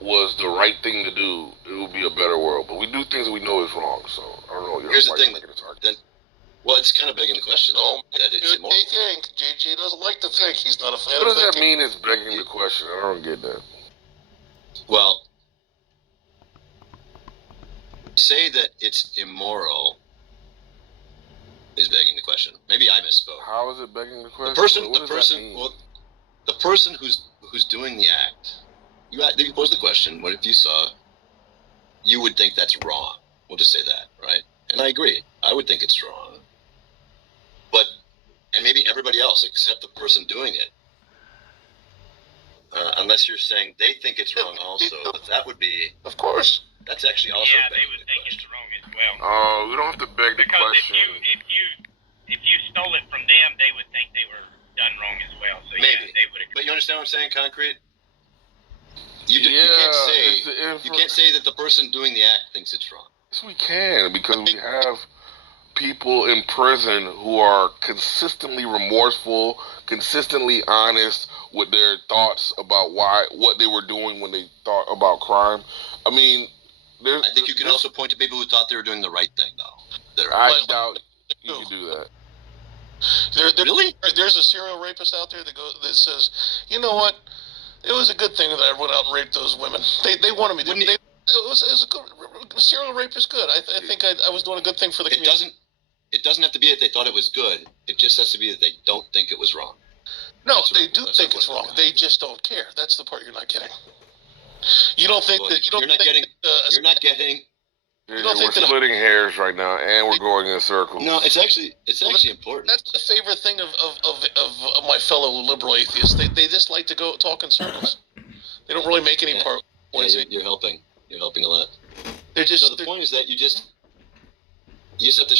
was the right thing to do, it would be a better world. But we do things that we know is wrong. So I don't know. Here's the thing. Well, it's kind of begging the question. That it's immoral. JJ doesn't like to think. He's not a fan. What does that mean? It's begging the question. I don't get that. Well, say that it's immoral is begging the question. Maybe I misspoke. How is it begging the question? The person who's doing the act. You pose the question. What if you saw? You would think that's wrong. We'll just say that, right? And I agree. I would think it's wrong. And maybe everybody else except the person doing it. Unless you're saying they think it's wrong also, but that would be... Of course. That's actually also... Yeah, they would think it's wrong as well. Oh, we don't have to beg the because question. if you stole it from them, they would think they were done wrong as well. So maybe. Yeah, they would agree. But you understand what I'm saying, Concrete? You can't say that the person doing the act thinks it's wrong. Yes, we can, because we have people in prison who are consistently remorseful, consistently honest with their thoughts about what they were doing when they thought about crime. I mean, I think you can also point to people who thought they were doing the right thing, though. I doubt you can do that. Really? There's a serial rapist out there that says, you know what? It was a good thing that I went out and raped those women. They wanted me to. It was a good serial rape is good. I think I was doing a good thing for the community. It doesn't have to be that they thought it was good. It just has to be that they don't think it was wrong. No, they do think it's wrong. They just don't care. That's the part you're not getting. You don't think that You're not getting. We're splitting hairs right now, and we're going in circles. No, it's actually important. That's the favorite thing of my fellow liberal atheists. They just like to go talk in circles. They don't really make any points. Yeah, you're helping. You're helping a lot. They're just. So the point is that you just have to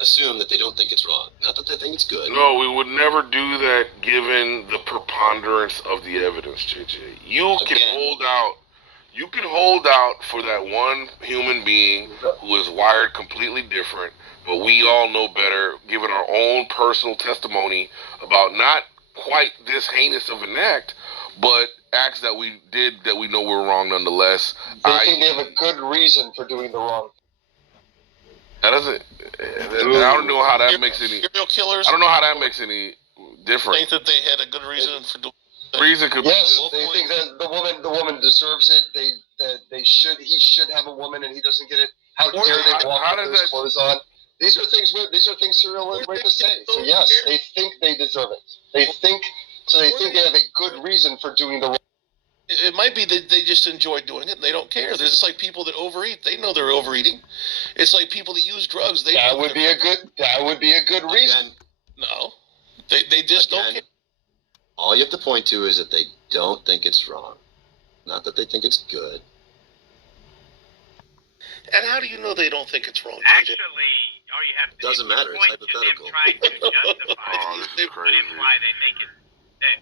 assume that they don't think it's wrong, not that they think it's good. No, we would never do that given the preponderance of the evidence, JJ. You can hold out for that one human being who is wired completely different, but we all know better, given our own personal testimony about not quite this heinous of an act, but acts that we did that we know were wrong nonetheless. They think they have a good reason for doing the wrong. That doesn't. I don't know how that makes any. Serial killers. I don't know how that makes any difference. Think that they had a good reason for doing. Reason could yes, they think that the woman deserves it. He should have a woman, and he doesn't get it. How dare they walk with those clothes on? These are things serial rapists say. So yes, they think they deserve it. They think they have a good reason for doing the wrong. It might be that they just enjoy doing it and they don't care. There's just like people that overeat. They know they're overeating. It's like people that use drugs. That would be a good reason. No. They just don't care. All you have to point to is that they don't think it's wrong. Not that they think it's good. And how do you know they don't think it's wrong? Actually, all you have to doesn't matter. It's hypothetical. Trying to justify it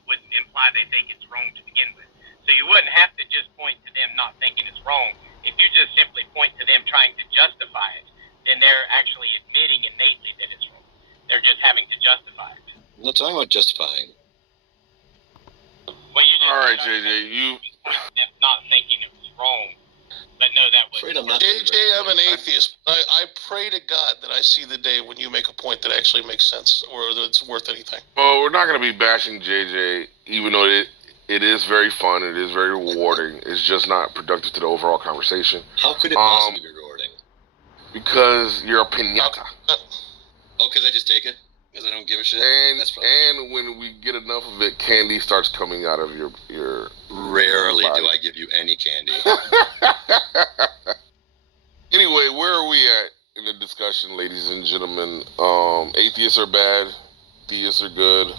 would imply they think it's wrong to begin with. So you wouldn't have to just point to them not thinking it's wrong. If you just simply point to them trying to justify it, then they're actually admitting innately that it's wrong. They're just having to justify it. I'm not talking about justifying. Well, all right, JJ, you not thinking it was wrong, but no, that was. JJ, I'm an atheist. I pray to God that I see the day when you make a point that actually makes sense or that it's worth anything. Well, we're not going to be bashing JJ, even though it is very fun. It is very rewarding. It's just not productive to the overall conversation. How could it possibly be rewarding? Because you're a piñata. Oh, because I just take it? Because I don't give a shit? And when we get enough of it, candy starts coming out of your Rarely body. do I give you any candy. Anyway, where are we at in the discussion, ladies and gentlemen? Atheists are bad. Theists are good.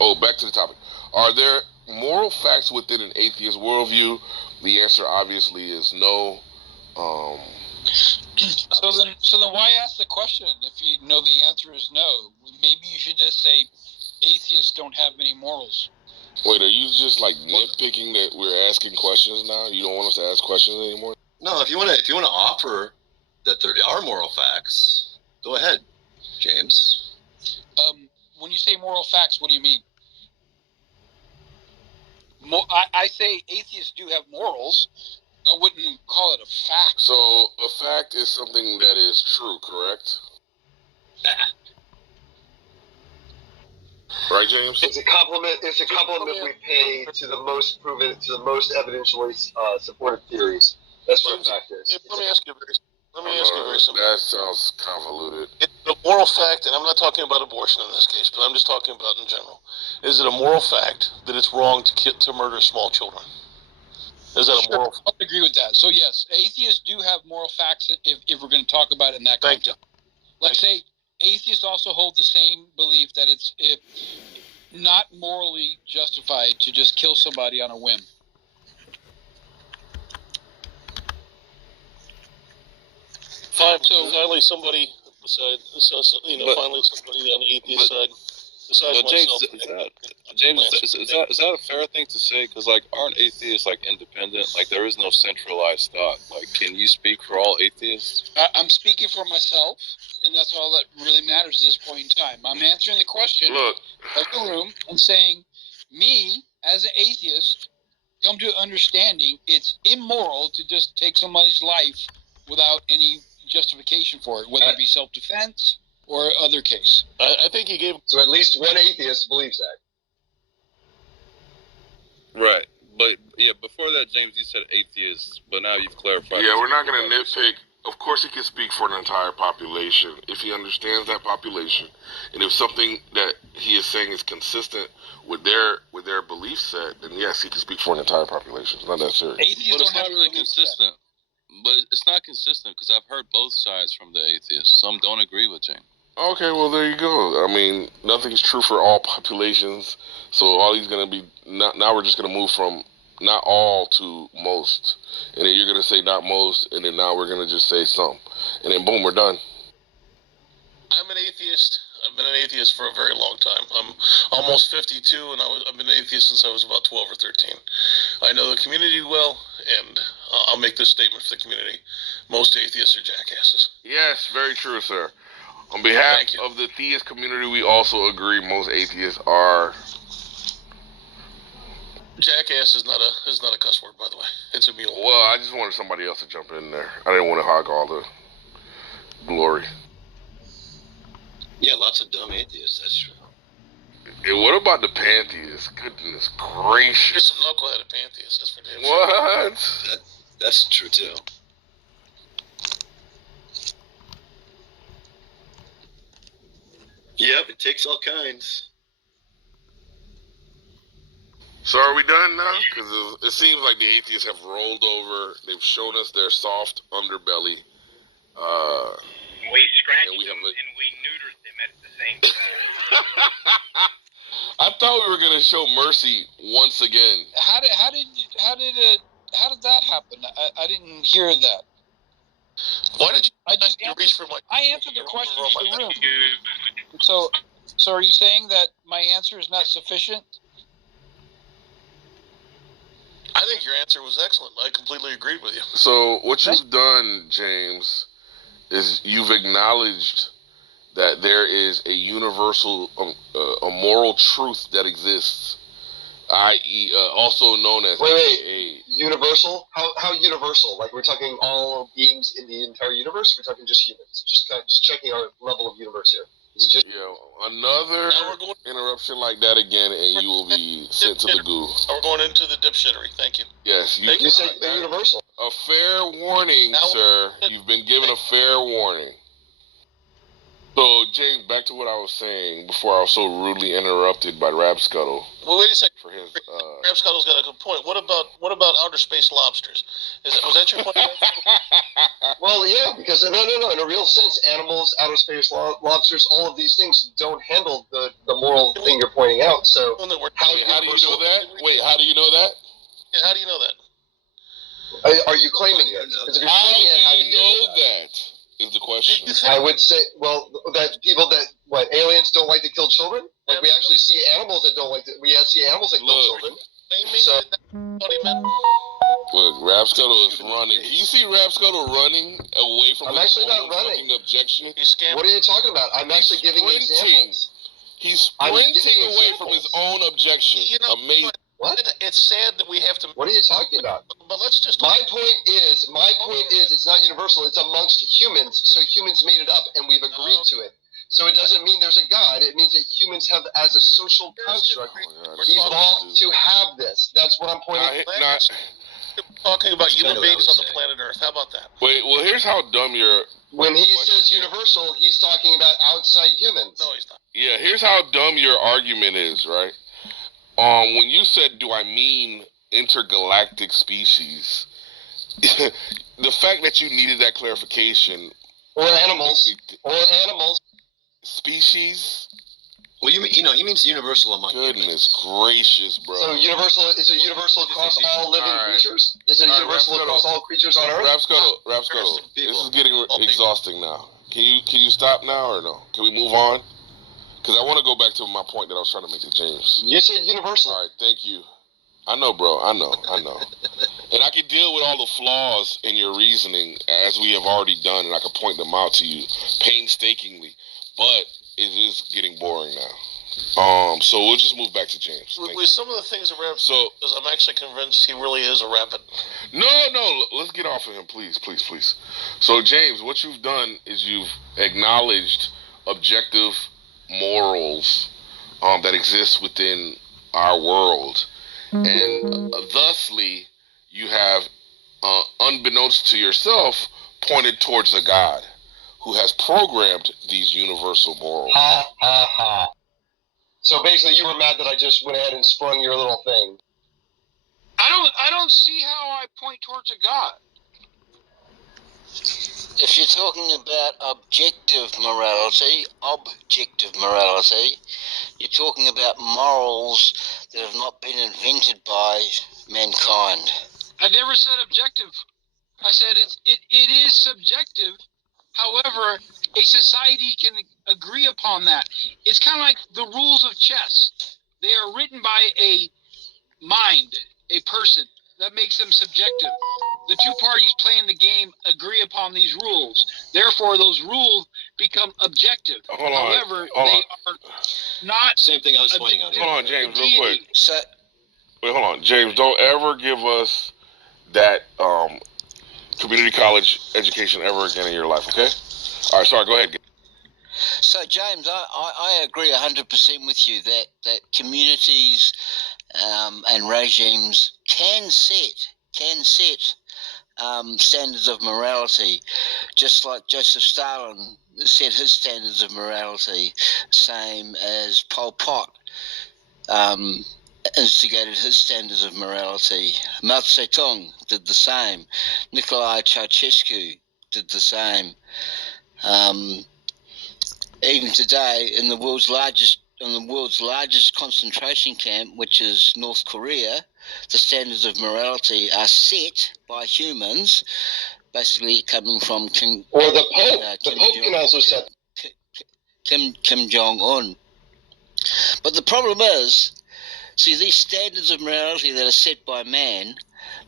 Oh, back to the topic. Are there moral facts within an atheist worldview? The answer obviously is no. So then why ask the question if you know the answer is no? Maybe you should just say atheists don't have any morals. Wait, are you just like nitpicking that we're asking questions now? You don't want us to ask questions anymore? No, if you want to offer that there are moral facts, go ahead, James. When you say moral facts, what do you mean? I say atheists do have morals. I wouldn't call it a fact. So a fact is something that is true, correct? Right, James? It's a compliment. It's a compliment we pay to the most proven, to the most evidentially supported theories. That's what a fact is. Let me ask you very simple. That sounds convoluted. It's a moral fact, and I'm not talking about abortion in this case, but I'm just talking about in general. Is it a moral fact that it's wrong to murder small children? Is that a moral? I would agree with that. So yes, atheists do have moral facts if we're going to talk about it in that context. Let's say atheists also hold the same belief that it's not morally justified to just kill somebody on a whim. Finally, somebody finally somebody on the atheist side. But James, is that a fair thing to say? Because like, aren't atheists like independent? Like, there is no centralized thought. Like, can you speak for all atheists? I'm speaking for myself, and that's all that really matters at this point in time. I'm answering the question of the room and saying, me as an atheist, come to understanding it's immoral to just take somebody's life without any justification for it, whether it be self-defense or other case. I think he gave. So at least one atheist believes that. Right. But yeah, before that, James, you said atheists, but now you've clarified. Yeah, we're not going to nitpick. Of course, he can speak for an entire population if he understands that population, and if something that he is saying is consistent with their belief set, then yes, he can speak for an entire population. It's not that serious. Atheists But it's not really consistent. But it's not consistent because I've heard both sides from the atheists. Some don't agree with James. Okay, well, there you go. I mean, nothing's true for all populations, so all he's going to be... Now we're just going to move from not all to most, and then you're going to say not most, and then now we're going to just say some, and then boom, we're done. I'm an atheist. I've been an atheist for a very long time. I'm almost 52, and I've been an atheist since I was about 12 or 13. I know the community well, and I'll make this statement for the community. Most atheists are jackasses. Yes, very true, sir. On behalf of the theist community, we also agree most atheists are... Jackass is not a cuss word, by the way. It's a mule. Well, I just wanted somebody else to jump in there. I didn't want to hog all the glory. Yeah, lots of dumb atheists, that's true. And what about the pantheists? Goodness gracious. There's some knuckleheaded pantheists, that's for damn What? Sure. That's true, too. Yep, it takes all kinds. So are we done now? Because it seems like the atheists have rolled over. They've shown us their soft underbelly. We scratched them and we neutered them at the same time. I thought we were going to show mercy once again. How did that happen? I didn't hear that. Why did you? I answered the question to the room. So are you saying that my answer is not sufficient? I think your answer was excellent. I completely agreed with you. So what you've done, James, is you've acknowledged that there is a universal, a moral truth that exists, i.e., also known as universal? How universal? Like we're talking all beings in the entire universe? We're talking just humans? Just checking our level of universe here. Is it just another interruption like that again, and you will be sent to the goo. We're going into the dipshittery. Thank you. Yes, you said universal. A fair warning, sir. You've been given a fair warning. So, James, back to what I was saying before I was so rudely interrupted by Rapscuttle. Well, wait a second. For his, Rapscuttle's got a good point. What about outer space lobsters? Was that your point? Well, yeah, because no. In a real sense, animals, outer space lobsters, all of these things don't handle the moral thing you're pointing out. So how do you know that? Wait, how do you know that? Yeah, how do you know that? Are you claiming it? Because if you're claiming it, how do you know that? Is the question. I would say, well, that people aliens don't like to kill children? Like, we actually see animals that don't like to, we see animals that kill children. So, look, Rapscuttle is running. Can you see Rapscuttle running away from his own fucking objection? What are you talking about? I'm actually giving examples. He's sprinting away from his own objection. Amazing. What? It's sad that we have to. What are you talking about? But let's just. My point is, it's not universal. It's amongst humans. So humans made it up, and we've agreed to it. So it doesn't mean there's a God. It means that humans have, as a social construct, evolved to have this. That's what I'm pointing out. Talking about human beings on the planet Earth. How about that? Wait, well, here's how dumb you're. When he says universal, he's talking about outside humans. No, he's not. Yeah, here's how dumb your argument is, right? When you said, do I mean intergalactic species. The fact that you needed that clarification. Or animals. Species. Well, he means universal among Goodness gracious, bro. So universal is it universal across all living creatures? Is it universal across all creatures on Earth? Rapscuttle, this is getting exhausting now. Can you stop now or no? Can we move on? Because I want to go back to my point that I was trying to make to James. You said universal. All right, thank you. I know, bro. I know. And I can deal with all the flaws in your reasoning as we have already done, and I can point them out to you painstakingly. But it is getting boring now. So we'll just move back to James. With some of the things that Rabbit says, I'm actually convinced he really is a rabbit. No, let's get off of him, please. So, James, what you've done is you've acknowledged objective morals that exist within our world. And thusly, you have, unbeknownst to yourself, pointed towards a God who has programmed these universal morals. Ha, ha, ha. So basically, you were mad that I just went ahead and sprung your little thing. I don't see how I point towards a God. If you're talking about objective morality, you're talking about morals that have not been invented by mankind. I never said objective. I said it is subjective. However, a society can agree upon that. It's kind of like the rules of chess. They are written by a mind, a person. That makes them subjective. The two parties playing the game agree upon these rules. Therefore, those rules become objective. However, they are not. Same thing I was pointing out. Hold on, James, real quick. Wait, hold on, James. Don't ever give us that community college education ever again in your life, okay? All right, sorry, go ahead. So, James, I agree 100% with you that communities and regimes can set standards of morality, just like Joseph Stalin set his standards of morality, same as Pol Pot instigated his standards of morality. Mao Zedong did the same. Nicolae Ceausescu did the same. Even today, in the world's largest concentration camp, which is North Korea, the standards of morality are set by humans, basically coming from Kim. Or the Pope. The Pope can also set Kim Jong-un. But the problem is, see, these standards of morality that are set by man,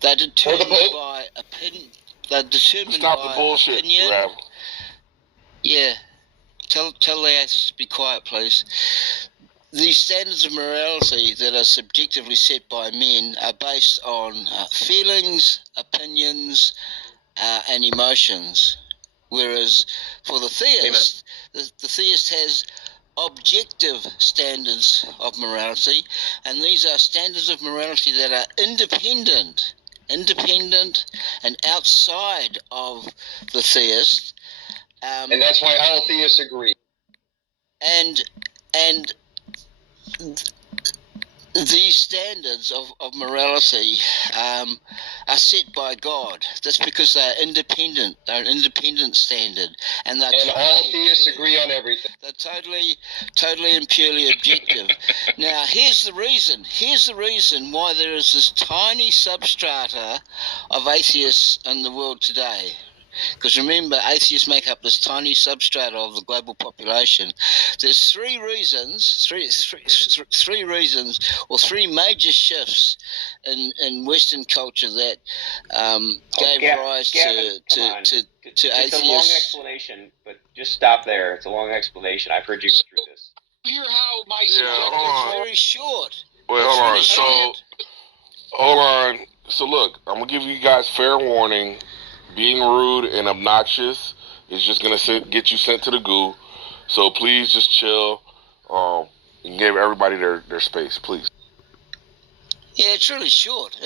they're determined by opinion. They're determined Stop by the bullshit, opinion. Rav. Yeah. Tell the ass to be quiet, please. These standards of morality that are subjectively set by men are based on feelings, opinions, and emotions. Whereas for the theist, the theist has objective standards of morality, and these are standards of morality that are independent and outside of the theist. And that's why all theists agree. And these standards of morality are set by God. That's because they're independent. They're an independent standard, and all theists agree on everything. They're totally and purely objective. Now, here's the reason why there is this tiny substrata of atheists in the world today. Because remember, atheists make up this tiny substrata of the global population. There's three reasons, or three major shifts in Western culture that gave rise to atheists. It's a long explanation, but just stop there. It's a long explanation. I've heard you go through this. Hear how my it's very short. Wait, hold on. Hold on. So look, I'm gonna give you guys fair warning. Being rude and obnoxious is just gonna get you sent to the goo. So please just chill and give everybody their space, please. Yeah, it's really short.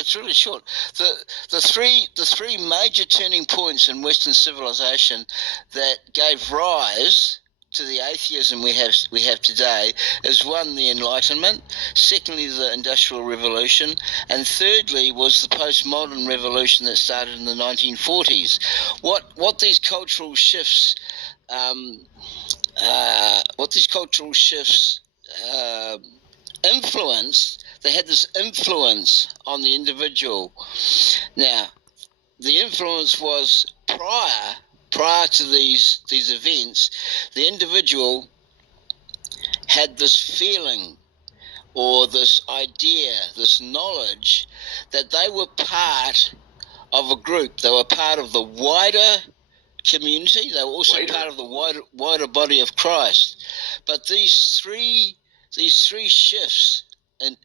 The three major turning points in Western civilization that gave rise to the atheism we have today is, one, the Enlightenment, secondly, the Industrial Revolution, and thirdly was the postmodern revolution that started in the 1940s. What these cultural shifts influenced, they had this influence on the individual. Now, the influence was prior to these events, the individual had this feeling or this idea, this knowledge that they were part of a group. They were part of the wider community. They were also part of the wider body of Christ. But these three shifts in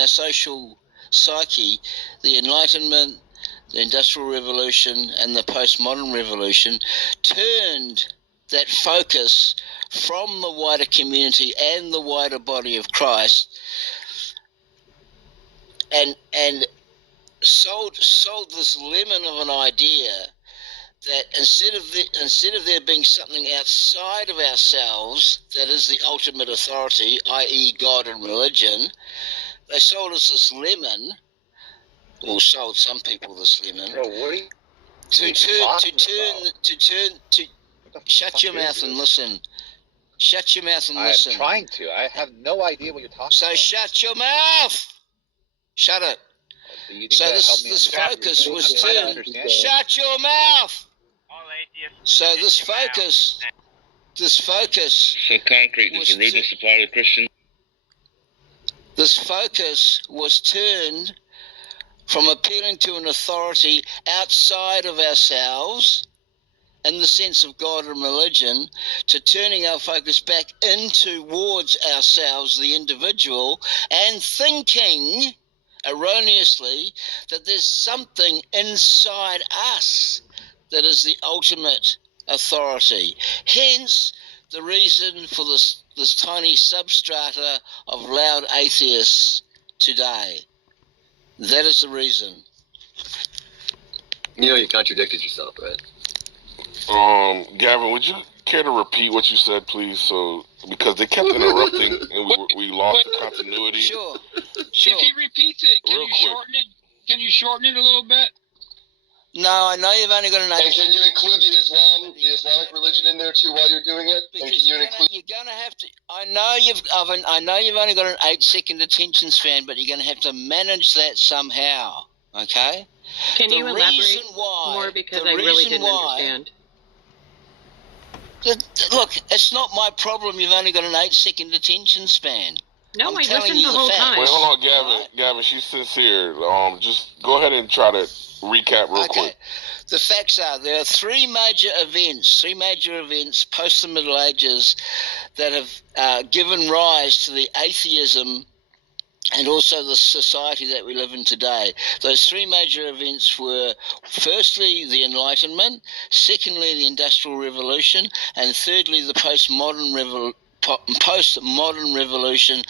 our social psyche, the Enlightenment, the Industrial Revolution, and the Postmodern Revolution, turned that focus from the wider community and the wider body of Christ, and sold this lemon of an idea that instead of there being something outside of ourselves that is the ultimate authority, i.e. God and religion, they sold us this lemon, or sold some people this lemon. Bro, what are you shut your mouth and listen. Shut your mouth and listen. I'm trying to. I have no idea what you're talking about. So shut your mouth. Shut it. So this focus was turned. Shut your mouth. So this focus. So concrete is the religious supply to Christian. This focus was turned from appealing to an authority outside of ourselves, in the sense of God and religion, to turning our focus back in towards ourselves, the individual, and thinking erroneously that there's something inside us that is the ultimate authority. Hence the reason for this tiny substrata of loud atheists today. That is the reason. You know, you contradicted yourself, right? Gavin, would you care to repeat what you said, please? So, because they kept interrupting and we lost the continuity. Sure. If he repeats it, can you shorten it a little bit? No, I know you've only got an 8. And can you include the Islamic religion in there too while you're doing it? And can you include? You're going to have to. I know you've only got an 8-second attention span, but you're going to have to manage that somehow. Okay. Can you elaborate more, because I really didn't understand? Look, it's not my problem. You've only got an 8-second attention span. No, I listened the whole time. Wait, hold on, Gavin. Gavin, she's sincere. Just go ahead and try to recap real quick. The facts are there are three major events post the Middle Ages that have given rise to the atheism and also the society that we live in today. Those three major events were, firstly, the Enlightenment, secondly, the Industrial Revolution, and thirdly, the postmodern revolution.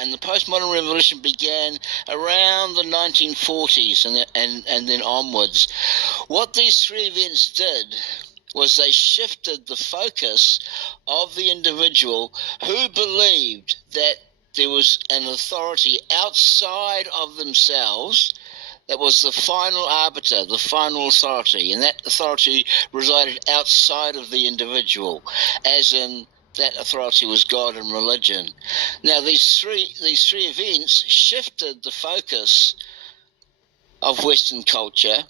And the postmodern revolution began around the 1940s and then onwards. What these three events did was they shifted the focus of the individual who believed that there was an authority outside of themselves that was the final arbiter, the final authority, and that authority resided outside of the individual, as in that authority was God and religion. Now, these three events shifted the focus of Western culture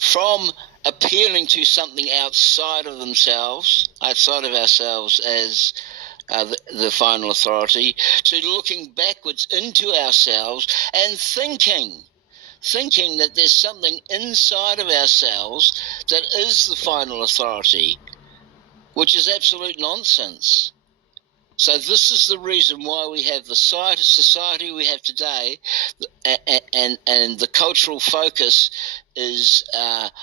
from appealing to something outside of themselves, outside of ourselves as the final authority, to looking backwards into ourselves and thinking that there's something inside of ourselves that is the final authority, which is absolute nonsense. So this is the reason why we have the society we have today, and the cultural focus is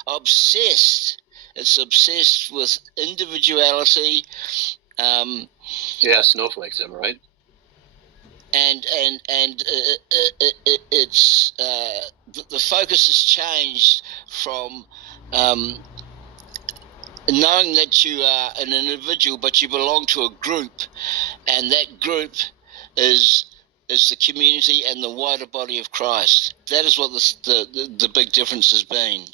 obsessed. It's obsessed with individuality. Yeah, snowflakes, am I right? And it's the focus has changed from knowing that you are an individual, but you belong to a group, and that group is the community and the wider body of Christ. That is what the big difference has been.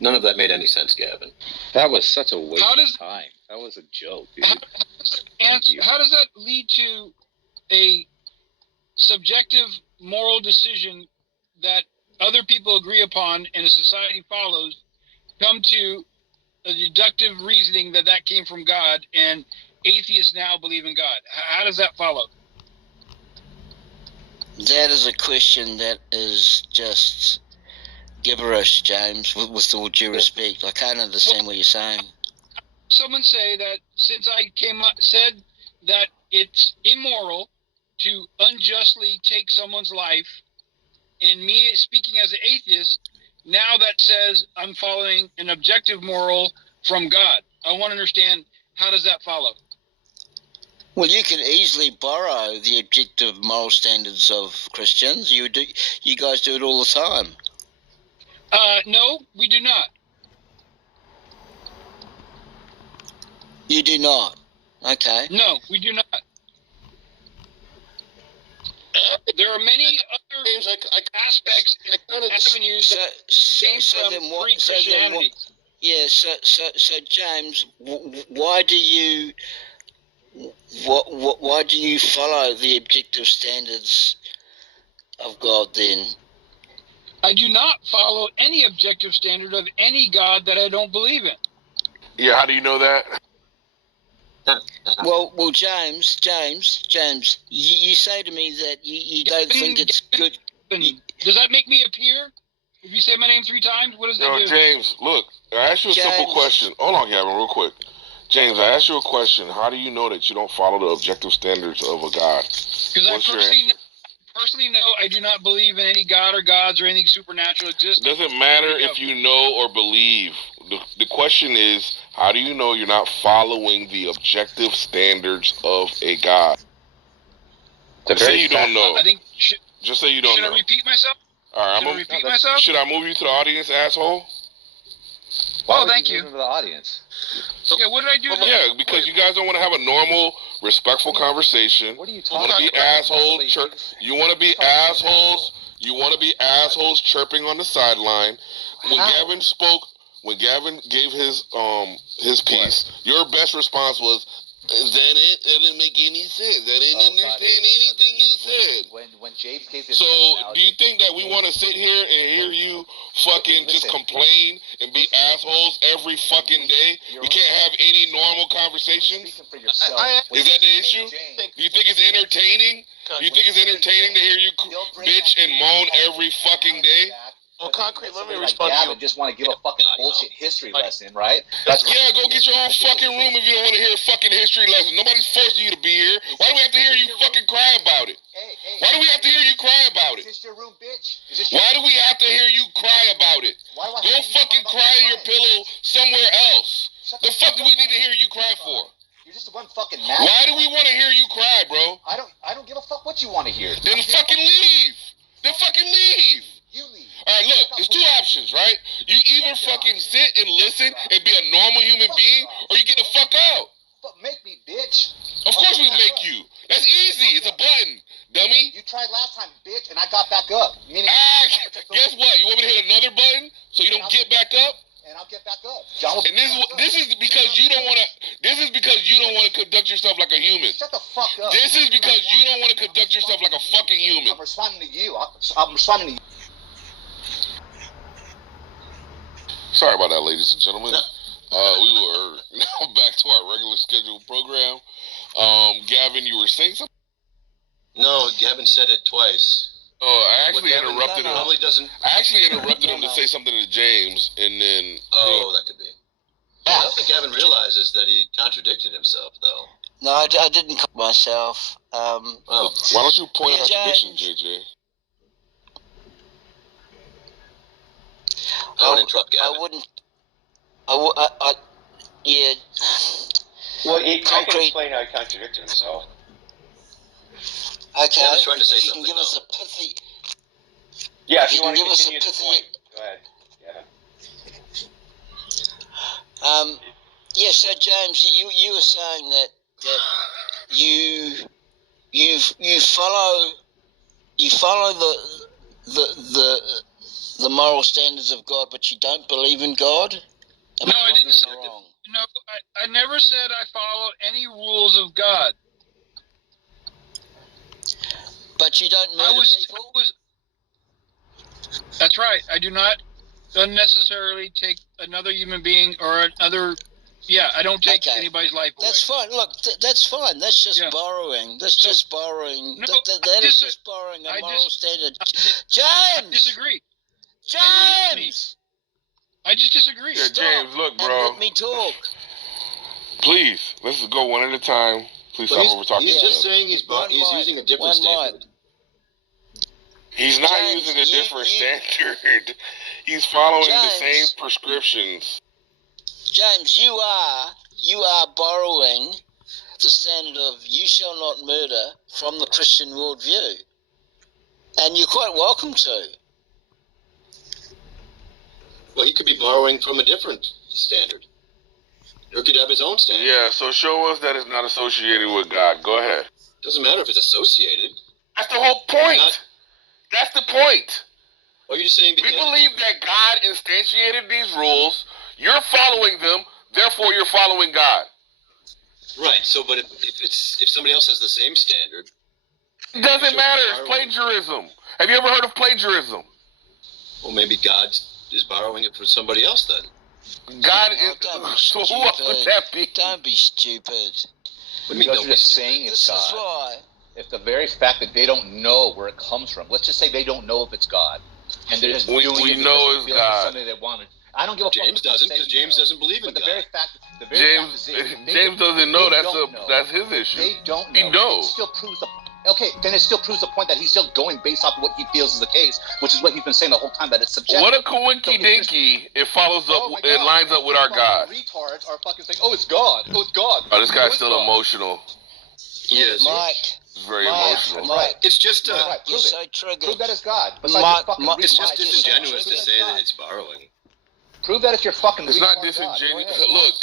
None of that made any sense, Gavin. That was such a waste How does- of time. That was a joke, dude. How does that lead to a subjective moral decision that other people agree upon and a society follows, come to a deductive reasoning that came from God, and atheists now believe in God? How does that follow? That is a question that is just gibberish, James, with all due respect. I can't understand what you're saying. Someone say that since I said that it's immoral to unjustly take someone's life, and me speaking as an atheist, now that says I'm following an objective moral from God. I want to understand, how does that follow? Well, you can easily borrow the objective moral standards of Christians. You guys do it all the time. No, we do not. You do not. Okay. No, we do not. There are many other aspects and avenues that came from pre-Christianity. Yeah. So James, why do you follow the objective standards of God then? I do not follow any objective standard of any God that I don't believe in. Yeah, how do you know that? Well, James, you say to me that you don't think it's good. Does that make me appear? If you say my name 3 times, what does that do? James, look, I asked you a simple question. Hold on, Gavin, real quick. James, I asked you a question. How do you know that you don't follow the objective standards of a God? Because I personally know I do not believe in any God or gods or anything supernatural exists. It doesn't matter if you know or believe. The question is, how do you know you're not following the objective standards of a God? Just say you don't know. Just say you don't know. Should I repeat myself? All right, Should I repeat myself? Should I move you to the audience, asshole? Oh, thank you. To the audience. Yeah, what did I do? Yeah, because you guys don't want to have a normal, respectful conversation. What are you talking about? You want to be assholes. You want to be assholes. You want to be assholes chirping on the sideline. When Gavin gave his piece, your best response was, "Is that it? That didn't make any sense. That didn't understand anything you said." When James gave his So, do you think that we want to sit here and hear you fucking just complain and be assholes every fucking day? We can't have any normal conversations? Is that the issue? Do you think it's entertaining? Do you think it's entertaining to hear you bitch and moan every fucking day? Well, Concrete, let me like respond to you. Gavin just want to give a fucking bullshit history lesson, right? Yeah, go get your own fucking room if you don't want to hear a fucking history lesson. Nobody's forcing you to be here. Why do we have to hear you fucking cry about it? Why do we have to hear you cry about it? Is this your room, bitch? Why do we have to hear you cry about it? Go fucking cry in your pillow somewhere else. The fuck do we need to hear you cry for? You're just one fucking mad. Why do we want to hear you cry, bro? I don't give a fuck what you want to hear. Then fucking leave. Then fucking leave. You leave. Alright, look, there's 2 options, right? You either fucking sit and listen and be a normal human being, or you get the fuck out. But make me, bitch. Of course we make you. That's easy. It's a button, dummy. You tried last time, bitch, and I got back up. Guess what? You want me to hit another button so you don't get back up? And I'll get back up. And this is because you don't want to. This is because you don't want to conduct yourself like a human. Shut the fuck up. This is because you don't want to conduct yourself like a fucking human. I'm responding to you. I'm responding to you. Sorry about that, ladies and gentlemen. We were now back to our regular scheduled program. Gavin, you were saying something? No, Gavin said it twice. Oh, I actually interrupted him. Probably doesn't. I actually interrupted him to say something to James, and then. Oh, that could be. I don't think Gavin realizes that he contradicted himself, though. No, I didn't call myself. Why don't you point out contradiction, JJ? I wouldn't interrupt Gavin. I wouldn't. Yeah. Well, I can explain how he contradicted himself. Okay. I was trying to say if you something. can give us a pithy. Yeah, if you you want to give us a continue the pithy. point, go ahead. Yeah. Yeah. So James, you were saying that you follow the moral standards of God, but you don't believe in God. No, I didn't say wrong. No, I never said I follow any rules of God. But you don't murder people? That's right. I do not unnecessarily take another human being or another... Yeah, I don't take anybody's life away. That's fine. Look, that's fine. That's just borrowing. That's just borrowing. No, that is just borrowing a moral standard. James! I disagree. James! I just disagree. Yeah, James, look, bro. And let me talk. Please, let's go one at a time. Please stop over talking. He's just saying he's using a different standard. He's not using a different standard. He's following the same prescriptions. James, you are borrowing the standard of "you shall not murder" from the Christian worldview, and you're quite welcome to. Well, he could be borrowing from a different standard. Or could have his own standard. Yeah, so show us that it's not associated with God. Go ahead. Doesn't matter if it's associated. That's the whole point. That's the point. Well, you're just saying we believe that God instantiated these rules. You're following them. Therefore, you're following God. Right. So, but if somebody else has the same standard, it doesn't matter. It's plagiarism. Have you ever heard of plagiarism? Well, maybe God is borrowing it from somebody else then. God is. So who else would that be? Don't be stupid. Because you're just saying it's God. This is why. If the very fact that they don't know where it comes from, let's just say they don't know if it's God, and they're just doing it we know it's God. Something they wanted. I don't give a fuck. James doesn't, because James doesn't believe in God. James doesn't know. That's his issue. They don't know. He knows. It still proves then it still proves the point that he's still going based off of what he feels is the case, which is what he's been saying the whole time, that it's subjective. What a coinky dinky! It follows up. It lines up with our God. Retards are fucking saying, "Oh, it's God. Oh, it's God." Oh, this guy's still emotional. He is. Mike. He's very emotional. Mike. It's just You're so triggered. Prove that it's God. It's just disingenuous to say that it's borrowing. Prove that it's your fucking. It's not disingenuous. Look,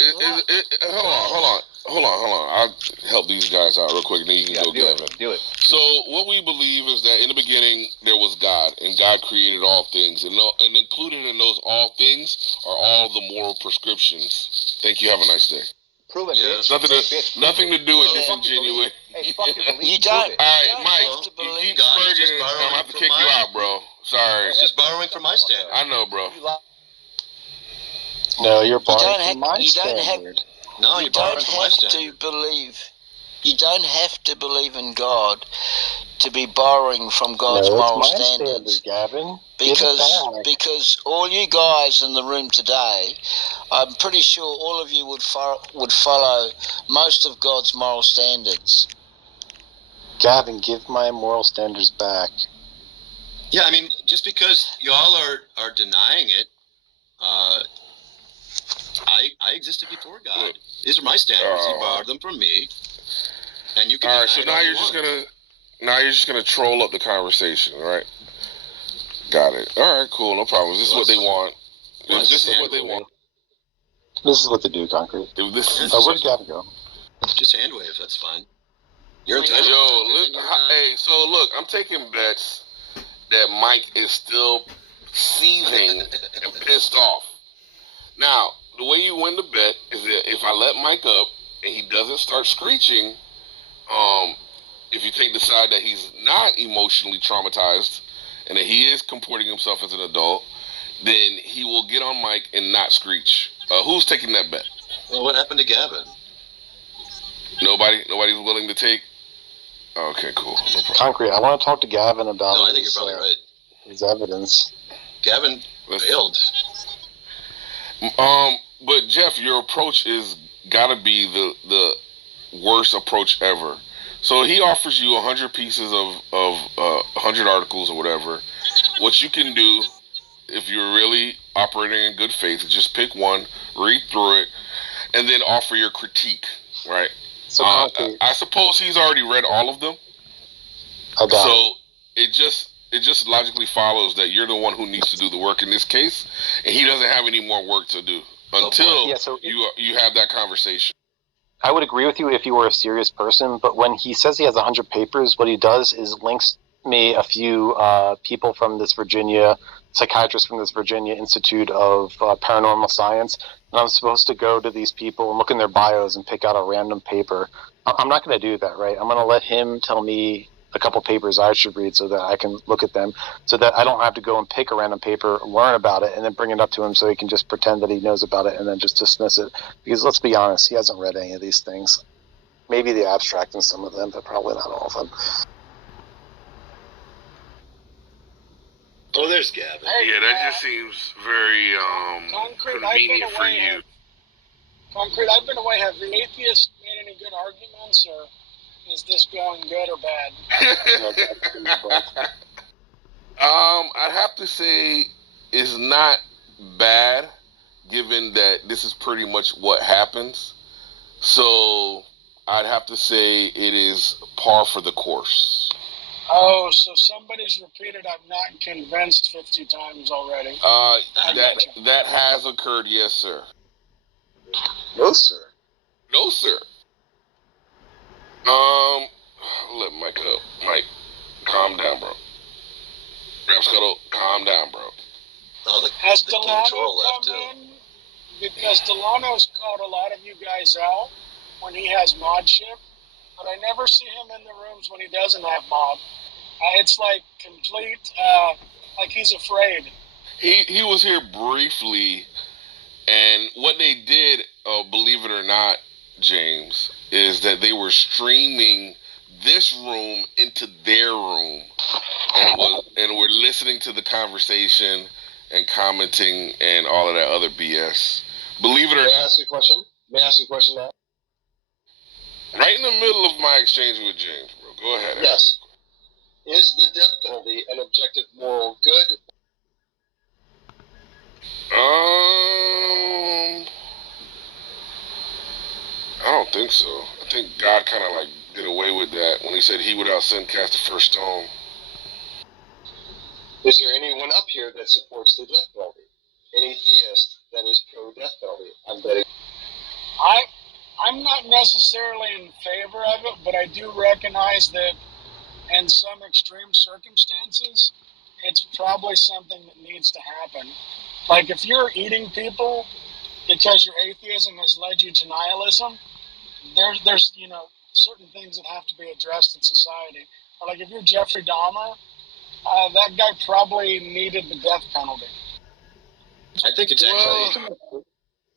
hold on. I'll help these guys out real quick, and then you can go, Gavin. Do it. So what we believe is that in the beginning there was God, and God created all things, and included in those all things are all the moral prescriptions. Thank you. Have a nice day. Prove it. Yeah, nothing to do with disingenuous. You don't. All right, Mike. You keep spurging, I'm gonna have to kick you out, bro. Sorry. It's just borrowing from my standard. I know, bro. No, you're borrowing from my standard. No, you're borrowing from my standard. You don't have to believe in God to be borrowing from God's moral standards. Gavin. Because all you guys in the room today, I'm pretty sure all of you would follow most of God's moral standards. Gavin, give my moral standards back. Yeah, I mean, just because y'all are denying it, I existed before God. These are my standards. He borrowed them from me, and you can. All right, so now you're just gonna troll up the conversation, right? Got it. All right, cool, no problem. This is what they want. This is what they want. This is what they do, Concrete. Where'd Gavin go? Just hand wave. That's fine. You're entitled. Hey, so look, I'm taking bets that Mike is still seething and pissed off. Now, the way you win the bet is that if I let Mike up and he doesn't start screeching, if you take the side that he's not emotionally traumatized and that he is comporting himself as an adult, then he will get on Mike and not screech. Who's taking that bet? Well, what happened to Gavin? Nobody's willing to take. Okay, cool. No problem. Concrete, I want to talk to Gavin about I think you're probably right. His evidence. Gavin failed. But Jeff, your approach is gotta be the worst approach ever. So he offers you 100 pieces of 100 articles or whatever. What you can do, if you're really operating in good faith, is just pick one, read through it, and then offer your critique. Right? So I suppose he's already read all of them. So it just logically follows that you're the one who needs to do the work in this case, and he doesn't have any more work to do. until Yeah, so you have that conversation. I would agree with you if you were a serious person, but when he says he has 100 papers, what he does is links me a few people from this Virginia, psychiatrists from this Virginia Institute of Paranormal Science, and I'm supposed to go to these people and look in their bios and pick out a random paper. I'm not going to do that, right? I'm going to let him tell me a couple papers I should read so that I can look at them, so that I don't have to go and pick a random paper, learn about it, and then bring it up to him so he can just pretend that he knows about it and then just dismiss it. Because let's be honest, he hasn't read any of these things. Maybe the abstract in some of them, but probably not all of them. Oh, there's Gavin. Yeah, that just seems very convenient for you. Concrete, I've been away. Have the atheists made any good arguments, or is this going good or bad? I'd have to say it's not bad, given that this is pretty much what happens. So I'd have to say it is par for the course. Oh, so somebody's repeated I'm not convinced 50 times already. That has occurred, yes, sir. No, sir. No, sir. Let Mike up. Mike, calm down, bro. Rap Scuttle, calm down, bro. Has Delano come in? Because Delano's called a lot of you guys out when he has mod ship, but I never see him in the rooms when he doesn't have mod. It's like complete, like he's afraid. He was here briefly, and what they did, believe it or not, James, is that they were streaming this room into their room, and we're listening to the conversation and commenting and all of that other BS. Believe it or not. May I ask you a question? Now? Right in the middle of my exchange with James, bro. Go ahead. Yes. Is the death penalty an objective moral good? I don't think so. I think God kind of like did away with that when he said he without sin cast the first stone. Is there anyone up here that supports the death penalty? Any theist that is pro-death penalty? I'm betting. I'm not necessarily in favor of it, but I do recognize that in some extreme circumstances, it's probably something that needs to happen. Like if you're eating people because your atheism has led you to nihilism, there's certain things that have to be addressed in society. Or like if you're Jeffrey Dahmer, that guy probably needed the death penalty. I think it's actually.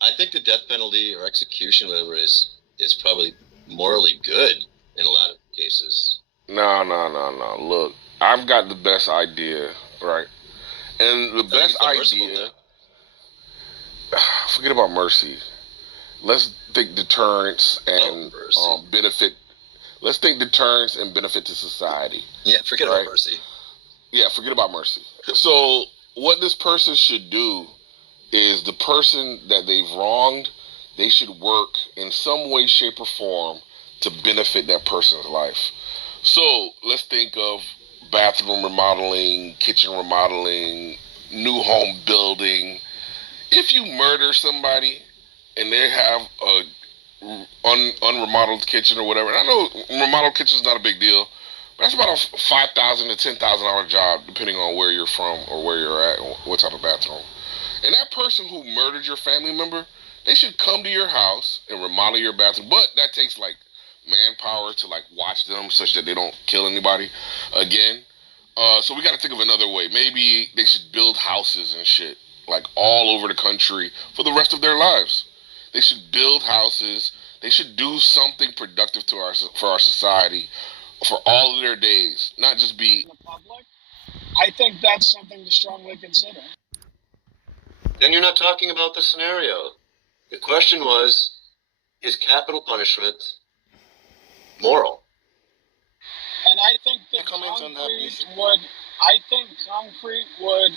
I think the death penalty or execution, whatever, is probably morally good in a lot of cases. No. Look, I've got the best idea, right? And the best idea. Forget about mercy. Let's think deterrence and benefit. Let's think deterrence and benefit to society. Yeah, forget about mercy. Yeah, forget about mercy. So what this person should do is the person that they've wronged, they should work in some way, shape, or form to benefit that person's life. So let's think of bathroom remodeling, kitchen remodeling, new home building. If you murder somebody and they have a unremodeled kitchen or whatever, and I know remodeled kitchen is not a big deal, but that's about a $5,000 to $10,000 job depending on where you're from or where you're at, or what type of bathroom. And that person who murdered your family member, they should come to your house and remodel your bathroom. But that takes like manpower to like watch them such that they don't kill anybody again. So we got to think of another way. Maybe they should build houses and shit like all over the country for the rest of their lives. They should build houses. They should do something productive for our society for all of their days, not just be. The public, I think that's something to strongly consider. Then you're not talking about the scenario. The question was, is capital punishment moral? And I think that concrete would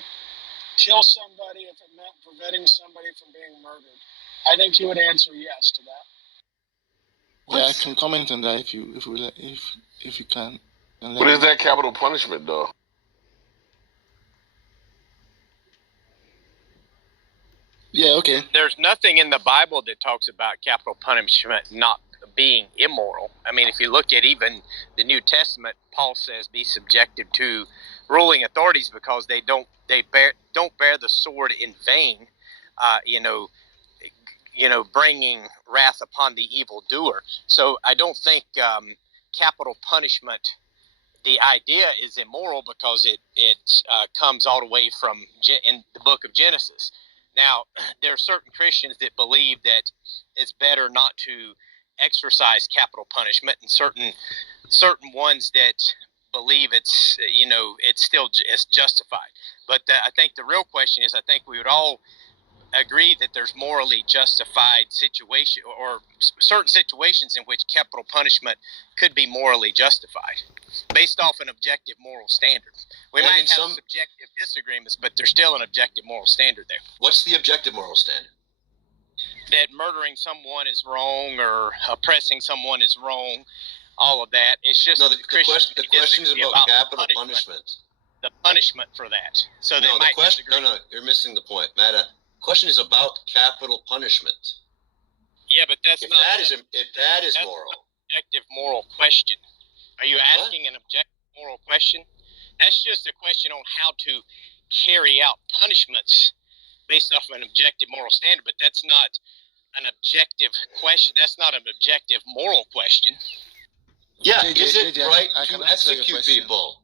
kill somebody if it meant preventing somebody from being murdered. I think he would answer yes to that. Yeah, I can comment on that if you can. What is that capital punishment, though? Yeah, okay. There's nothing in the Bible that talks about capital punishment not being immoral. I mean, if you look at even the New Testament, Paul says be subjected to ruling authorities because they don't bear the sword in vain. Bringing wrath upon the evildoer. So I don't think capital punishment, the idea is immoral because it comes all the way from in the book of Genesis. Now, there are certain Christians that believe that it's better not to exercise capital punishment, and certain ones that believe it's still justified. But I think the real question is, I think we would all agree that there's morally justified situation or certain situations in which capital punishment could be morally justified based off an objective moral standard. We might have some subjective disagreements, but there's still an objective moral standard there. What's the objective moral standard? That murdering someone is wrong or oppressing someone is wrong, all of that. It's just the question is about capital punishment. The punishment for that. So no, you're missing the point, Matt. The question is about capital punishment. Yeah, but if that is moral. Objective moral question. Are you asking an objective moral question? That's just a question on how to carry out punishments based off of an objective moral standard, but that's not an objective question. That's not an objective moral question. Yeah, is it right to execute people?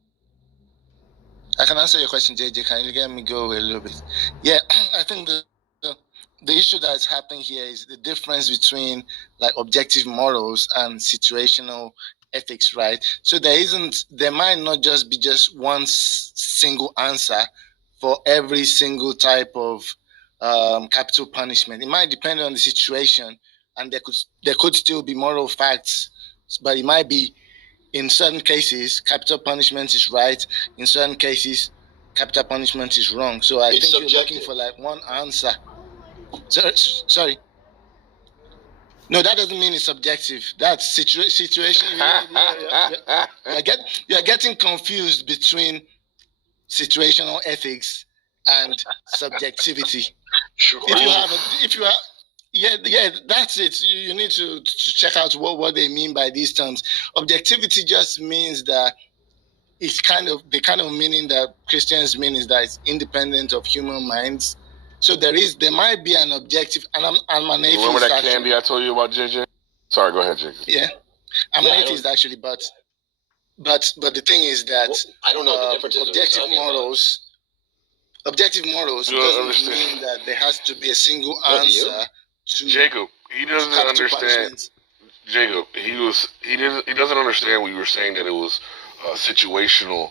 I can answer your question, JJ. Can you let me go a little bit? Yeah, I think the issue that's happening here is the difference between like objective morals and situational ethics, right? So there might not just be just one single answer for every single type of capital punishment. It might depend on the situation, and there could still be moral facts, but it might be, in certain cases, capital punishment is right. In certain cases, capital punishment is wrong. So I think you're looking for like one answer. Sorry. No, that doesn't mean it's subjective. That's situation. You're getting confused between situational ethics and subjectivity. Sure. Yeah, that's it. You need to check out what they mean by these terms. Objectivity just means that it's the kind of meaning that Christians mean is that it's independent of human minds. So there might be an objective, and I'm an atheist. Remember that candy I told you about, JJ? Sorry, go ahead, JJ. Yeah, I'm an atheist actually, but the thing is that I don't know the difference. Objective morals doesn't mean that there has to be a single answer. Jacob, he doesn't understand. Jacob, he doesn't understand what you were saying, that it was situational.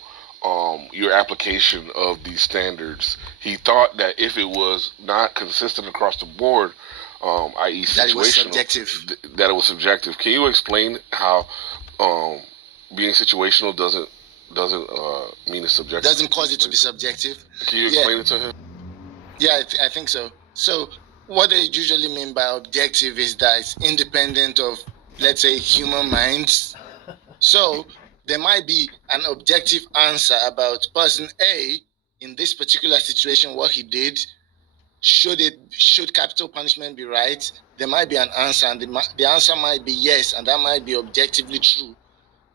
Your application of these standards. He thought that if it was not consistent across the board, i.e., situational, that it was subjective. Can you explain how being situational doesn't mean it's subjective? Doesn't cause it to be subjective. Can you explain it to him? Yeah, I think so. So what they usually mean by objective is that it's independent of, let's say, human minds. So there might be an objective answer about person A in this particular situation, what he did. Should capital punishment be right? There might be an answer, and the answer might be yes, and that might be objectively true.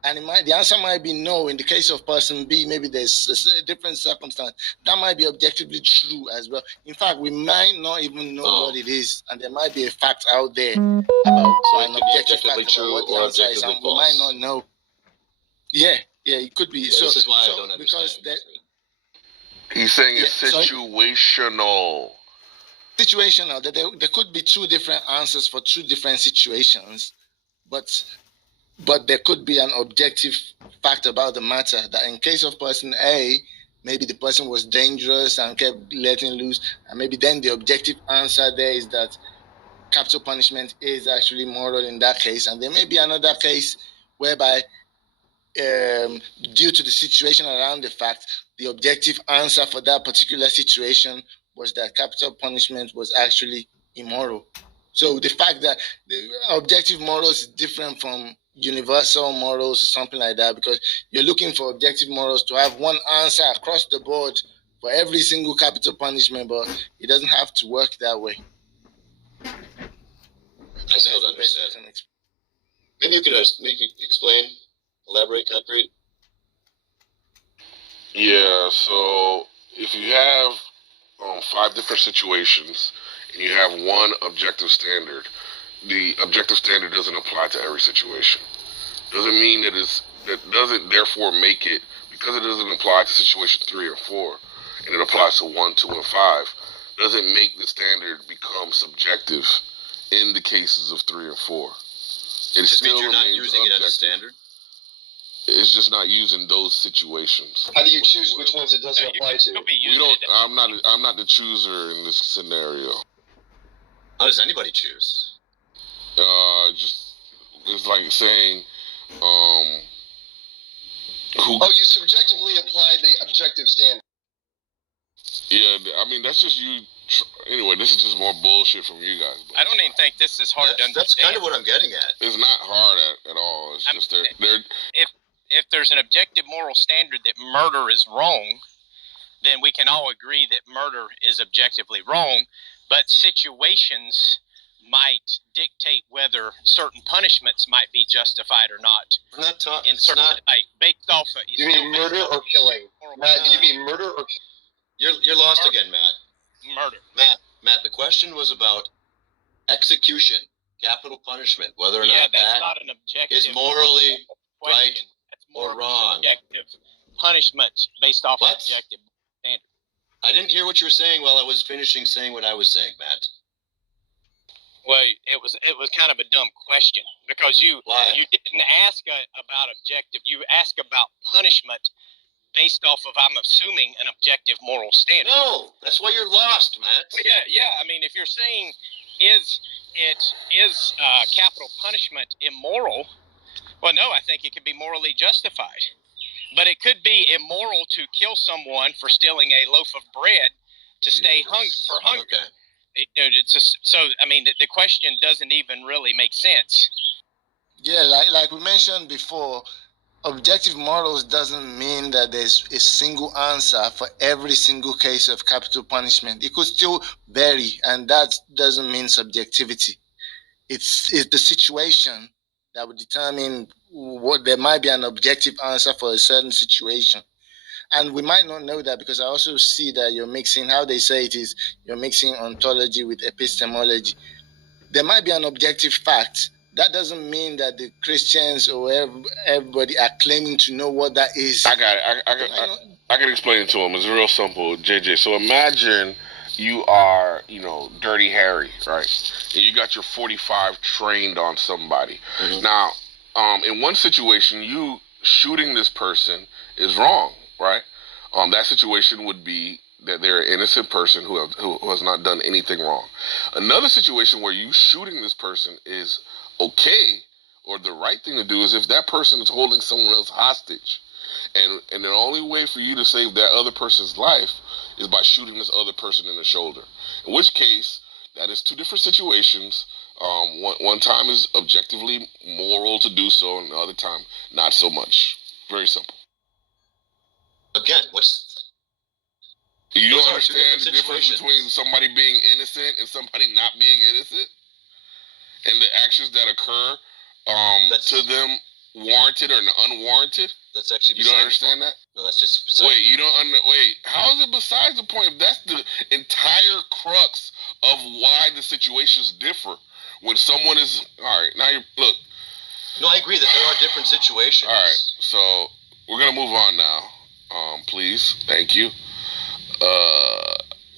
And the answer might be no. In the case of person B, maybe there's a different circumstance. That might be objectively true as well. In fact, we might not even know what it is, and there might be a fact out there about an objective fact about what the answer is, and we might not know. Yeah, it could be. Yeah, this is why I don't understand. He's saying it's situational. Situational. There could be two different answers for two different situations, but there could be an objective fact about the matter that in case of person A, maybe the person was dangerous and kept letting loose, and maybe then the objective answer there is that capital punishment is actually moral in that case, and there may be another case whereby due to the situation around the fact, the objective answer for that particular situation was that capital punishment was actually immoral. So the fact that the objective morals is different from universal morals or something like that, because you're looking for objective morals to have one answer across the board for every single capital punishment, but it doesn't have to work that way. I still don't understand. Maybe you could explain, elaborate, concrete. Yeah, so if you have 5 different situations and you have one objective standard, the objective standard doesn't apply to every situation. Doesn't mean that that doesn't therefore make it, because it doesn't apply to situation 3 or 4, and it applies to 1, 2, and 5, doesn't make the standard become subjective in the cases of 3 and 4. It just still means you're not remains using it as a objective. standard. It's just not used in those situations. How do you choose which ones it doesn't apply to? We don't. I'm not the chooser in this scenario. How does anybody choose? Just it's like saying, who? Oh, you subjectively apply the objective standard. Yeah, I mean that's just you. Anyway, this is just more bullshit from you guys. I don't even think this is hard to understand. That's kind of what I'm getting at. It's not hard at all. It's just they're if there's an objective moral standard that murder is wrong, then we can all agree that murder is objectively wrong, but situations might dictate whether certain punishments might be justified or not. We're not talking. In certain based off of you mean murder or killing? Matt, do you mean murder or killing? You're lost again, Matt. Murder. Matt, the question was about execution, capital punishment, whether or not that's that not an objective is morally right or wrong. Objective punishments based off of objective standard. I didn't hear what you were saying while I was finishing saying what I was saying, Matt. Well, it was kind of a dumb question because you didn't ask about objective. You asked about punishment based off of, I'm assuming, an objective moral standard. No, that's why you're lost, Matt. Well, yeah. I mean, if you're saying is capital punishment immoral? Well, no, I think it could be morally justified. But it could be immoral to kill someone for stealing a loaf of bread to stay for hunger. Okay. So, I mean, the question doesn't even really make sense. Yeah, like we mentioned before, objective morals doesn't mean that there's a single answer for every single case of capital punishment. It could still vary, and that doesn't mean subjectivity. It's the situation that would determine what there might be an objective answer for a certain situation. And we might not know that because I also see that you're mixing, how they say it is, you're mixing ontology with epistemology. There might be an objective fact. That doesn't mean that the Christians or everybody are claiming to know what that is. I got it. I can explain it to them. It's real simple, JJ. So imagine you are, Dirty Harry, right? And you got your 45 trained on somebody. Mm-hmm. Now, in one situation, you shooting this person is wrong, right? That situation would be that they're an innocent person who has not done anything wrong. Another situation where you shooting this person is okay, or the right thing to do is if that person is holding someone else hostage, and the only way for you to save that other person's life is by shooting this other person in the shoulder. In which case, that is two different situations. One time is objectively moral to do so, and the other time not so much. Very simple. Again, you don't understand the difference between somebody being innocent and somebody not being innocent, and the actions that occur to them, warranted or unwarranted? That's actually you don't understand that? No, that's just wait. You don't wait. How is it besides the point? If that's the entire crux of why the situations differ. When someone is all right, now you look. No, I agree that there are different situations. All right, so we're gonna move on now. Please, thank you.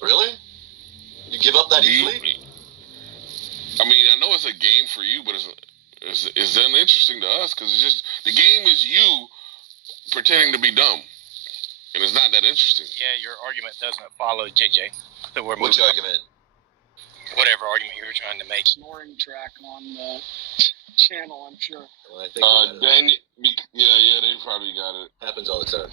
Really? You give up that easily? I mean, I know it's a game for you, but it's uninteresting to us because it's just the game is you pretending to be dumb, and it's not that interesting. Yeah, your argument doesn't follow, JJ. So we're Which argument? Whatever argument you were trying to make. Snoring track on the channel, I'm sure. Well, I think they probably got it. Happens all the time.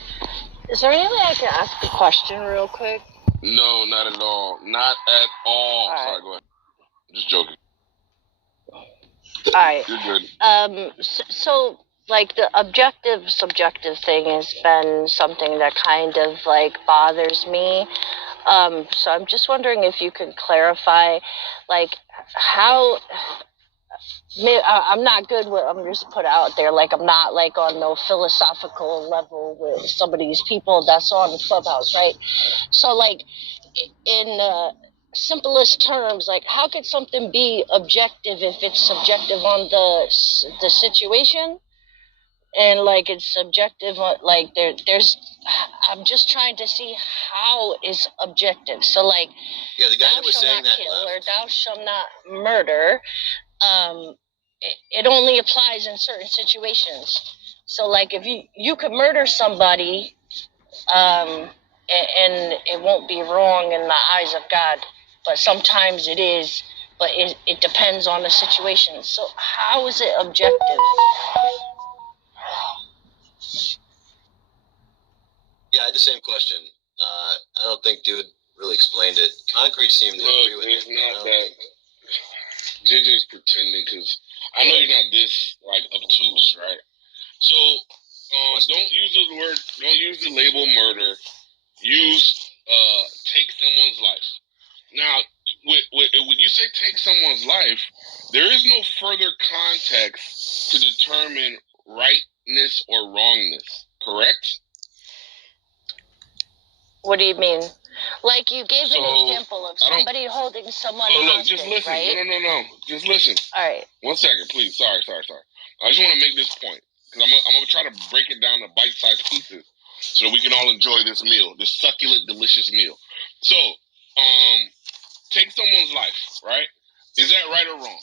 Is there any way I can ask a question real quick? No, not at all. Not at all. Right. Sorry, go ahead. Just joking. All right. You're good. So like the objective subjective thing has been something that kind of like bothers me. So I'm just wondering if you could clarify, like, how. I'm not good with. I'm just put out there. Like, I'm not like on no philosophical level with some of these people that's on the Clubhouse, right? So, like, in simplest terms, like, how could something be objective if it's subjective on the situation? And like it's subjective, like there's. I'm just trying to see how it's objective. So like, Yeah, the guy that was saying that kill or thou shalt not murder. It only applies in certain situations. So like, if you could murder somebody, and it won't be wrong in the eyes of God, but sometimes it is. But it depends on the situation. So how is it objective? Yeah, I had the same question. I don't think dude really explained it. Concrete seemed to agree with It's it. not that. JJ's pretending because I know you're not this like obtuse, right? So don't use the word. Don't use the label murder. Use take someone's life. Now, when you say take someone's life, there is no further context to determine rightness or wrongness. Correct? What do you mean? Like you gave an example of somebody holding someone hostage, just listen. right? No. Just listen. All right. 1 second, please. Sorry. I just want to make this point because I'm gonna try to break it down to bite-sized pieces so that we can all enjoy this meal, this succulent, delicious meal. So, take someone's life, right? Is that right or wrong?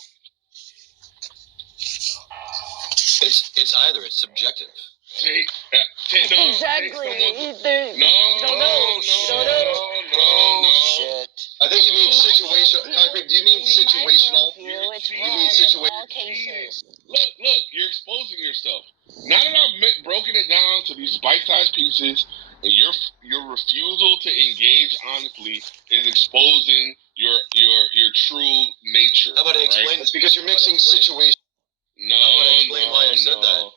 It's either. It's subjective. Exactly. Shit. I think you mean situational. Concrete. Do you mean situational? It's wrong You mean in all cases. Look, you're exposing yourself. Now that I've broken it down to these bite-sized pieces, and your refusal to engage honestly is exposing your true nature. How about I explain? It's because you're mixing situations. No, How about I explain why I said that?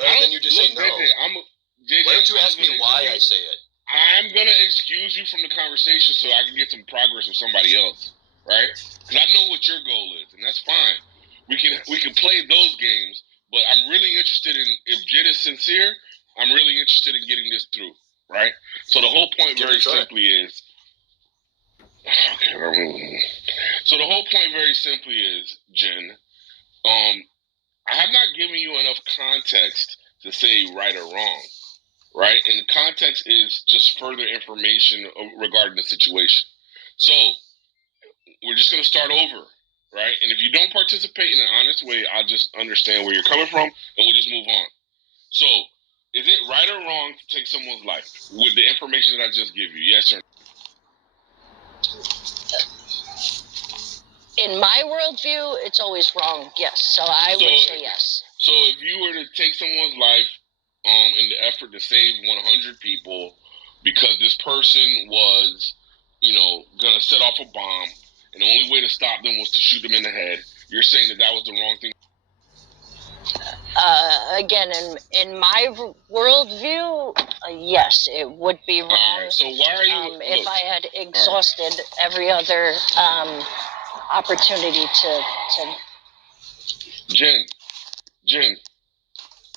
Rather than you just say no. JJ, Why don't you ask me why I say it? I'm gonna excuse you from the conversation so I can get some progress with somebody else, right? Because I know what your goal is, and that's fine. We can play those games, but I'm really interested in, if Jen is sincere, I'm really interested in getting this through, right? So the whole point very simply is, Jen, I have not given you enough context to say right or wrong, right? And context is just further information regarding the situation. So we're just going to start over, right? And if you don't participate in an honest way, I'll just understand where you're coming from, and we'll just move on. So, is it right or wrong to take someone's life with the information that I just give you? Yes or no? In my worldview, it's always wrong. Yes, so I would say yes. So if you were to take someone's life in the effort to save 100 people because this person was, going to set off a bomb, and the only way to stop them was to shoot them in the head, you're saying that was the wrong thing? Again, in my worldview, yes, it would be wrong. All right, so why are you... if I had exhausted every other opportunity to... Jen,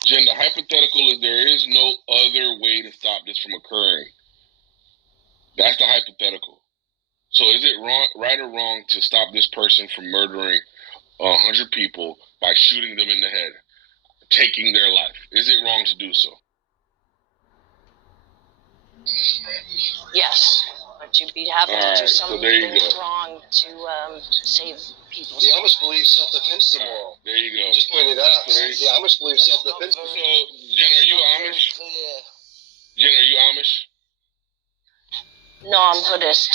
the hypothetical is there is no other way to stop this from occurring. That's the hypothetical. So is it right or wrong to stop this person from murdering 100 people by shooting them in the head, taking their life? Is it wrong to do so? Yes, but you'd be having to do something wrong to save people. The Amish believe self-defense is immoral. There you go. Just pointed that out. The Amish believe self-defense. So, Jen, are you Amish? Jen, are you Amish? No, I'm Buddhist.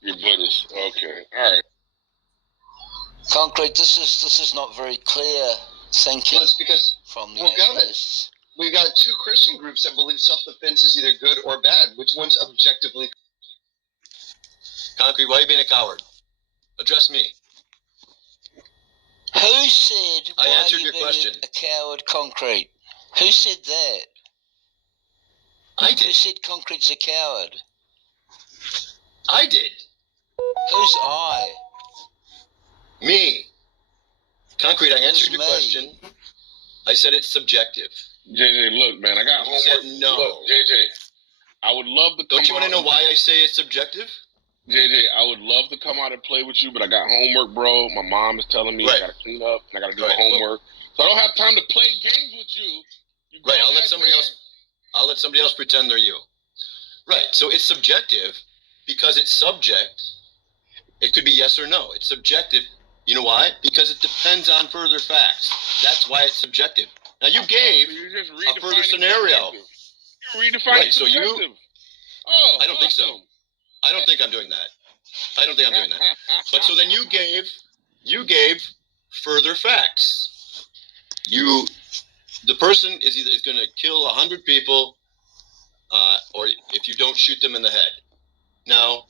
You're Buddhist. Okay. All right. Concrete, this is not very clear thinking. Well, it's because from the atheists. We've got two Christian groups that believe self-defense is either good or bad. Which one's objectively? Concrete, why are you being a coward? Address me. Who said I why answered you your being question. a coward, Concrete? Who said that? I did. Who said Concrete's a coward? I did. Who's I? Me. Concrete, I answered Who's your question. I said it's subjective. JJ, look, man, I got You homework. said no. Look, JJ, I would love to come Don't you want to out know why I say it's subjective? JJ, I would love to come out and play with you, but I got homework, bro. My mom is telling me I gotta clean up and I gotta do my homework. So I don't have time to play games with you. Right, I'll let somebody else pretend they're you. Right, so it's subjective because it's subject. It could be yes or no. It's subjective. You know why? Because it depends on further facts. That's why it's subjective. Now you gave a further scenario. You're redefining Right, so subjective. I don't think so. I don't think I'm doing that. I don't think I'm doing that. But so then you gave further facts. The person is going to kill 100 people, or if you don't shoot them in the head. Now,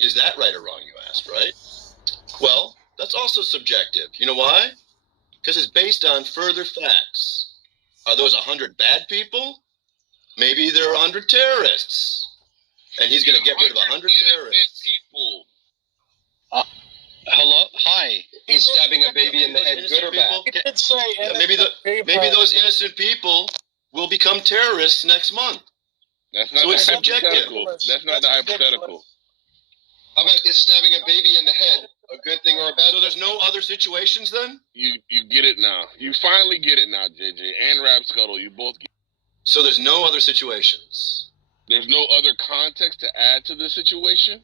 is that right or wrong? You asked, right? Well, that's also subjective. You know why? Because it's based on further facts. Are those 100 bad people? Maybe there are 100 terrorists. And he's going to get rid of 100 terrorists. Hello? Hi. He's stabbing a baby in the head, good or bad? He did say Maybe those innocent people will become terrorists next month. That's not So the it's subjective. hypothetical. That's not the hypothetical. How about is stabbing a baby in the head a good thing or a bad So there's no other situations then? You get it now. You finally get it now, JJ. And Rap Scuttle, you both get it. So there's no other situations. There's no other context to add to the situation?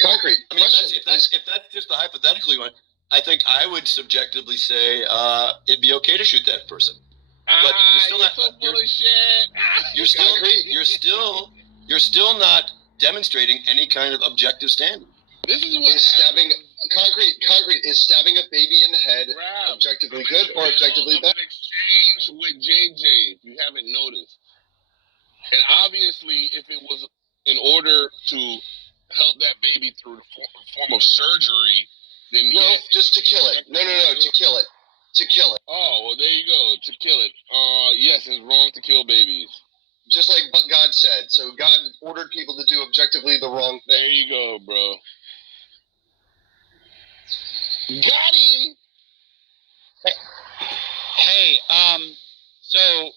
Concrete. I mean, if that's just the hypothetically one, I think I would subjectively say it'd be okay to shoot that person. But you're still not. You're still not demonstrating any kind of objective standard. This is what is stabbing. Concrete is stabbing a baby in the head objectively good or objectively bad? Exchange with JJ, if you haven't noticed. And obviously, if it was in order to help that baby through the form of surgery, then no, just to kill it. No, to kill it. To kill it. Oh, well, there you go. To kill it. Yes, it's wrong to kill babies. Just like God said. So God ordered people to do objectively the wrong thing. There you go, bro. Got him. Hey, so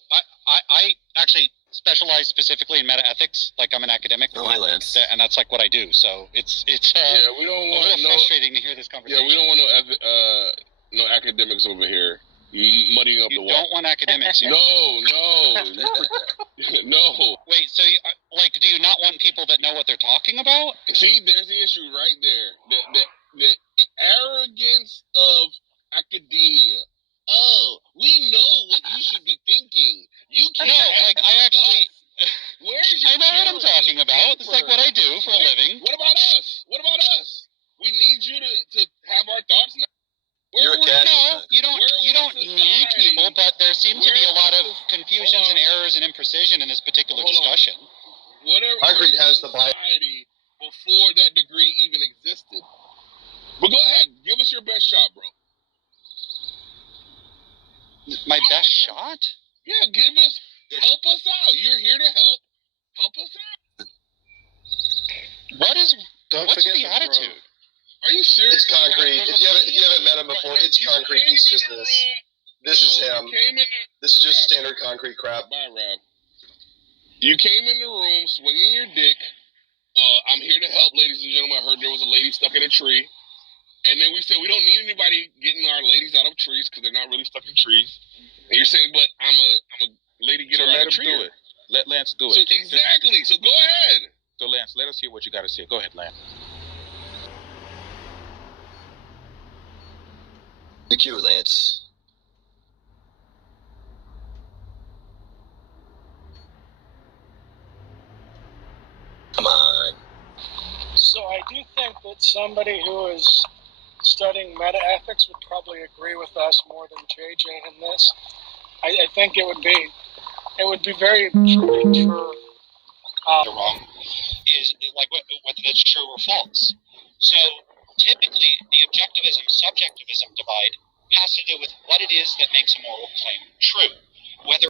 I actually specialize specifically in meta ethics. Like I'm an academic. Oh, hi, Lance. And that's like what I do. So it's yeah, we don't want a little frustrating to hear this conversation. Yeah, we don't want no academics over here muddying up the water. You don't want academics here. No. Wait, so do you not want people that know what they're talking about? See, there's the issue right there. The arrogance of academia. Oh, we know what you should be thinking. You can't. No, I actually. I know what I'm talking about. It's like what I do for a living. What about us? We need you to have our thoughts now. You're a cat. No, you don't need people, but there seem to be a lot of confusions and errors and imprecision in this particular discussion. Concrete has the Bible before that degree even existed. But go ahead, give us your best shot, bro. My best shot? Yeah, help us out. You're here to help. Help us out. What's the attitude? Are you serious? It's Concrete. If you haven't met him before, it's Concrete. He's just this. This is him. This is just standard Concrete crap. Bye, Rob. You came in the room swinging your dick. I'm here to help, ladies and gentlemen. I heard there was a lady stuck in a tree. And then we said we don't need anybody getting our ladies out of trees because they're not really stuck in trees. And you're saying, but I'm a lady get her out of a tree. Do it. Let Lance do it. So exactly. So go ahead. So Lance, let us hear what you got to say. Go ahead, Lance. The cue, Lance. Come on. So I do think that somebody who is studying meta-ethics would probably agree with us more than JJ in this. I think it would be very true. Wrong is like whether that's true or false. So typically the objectivism-subjectivism divide has to do with what it is that makes a moral claim true. Whether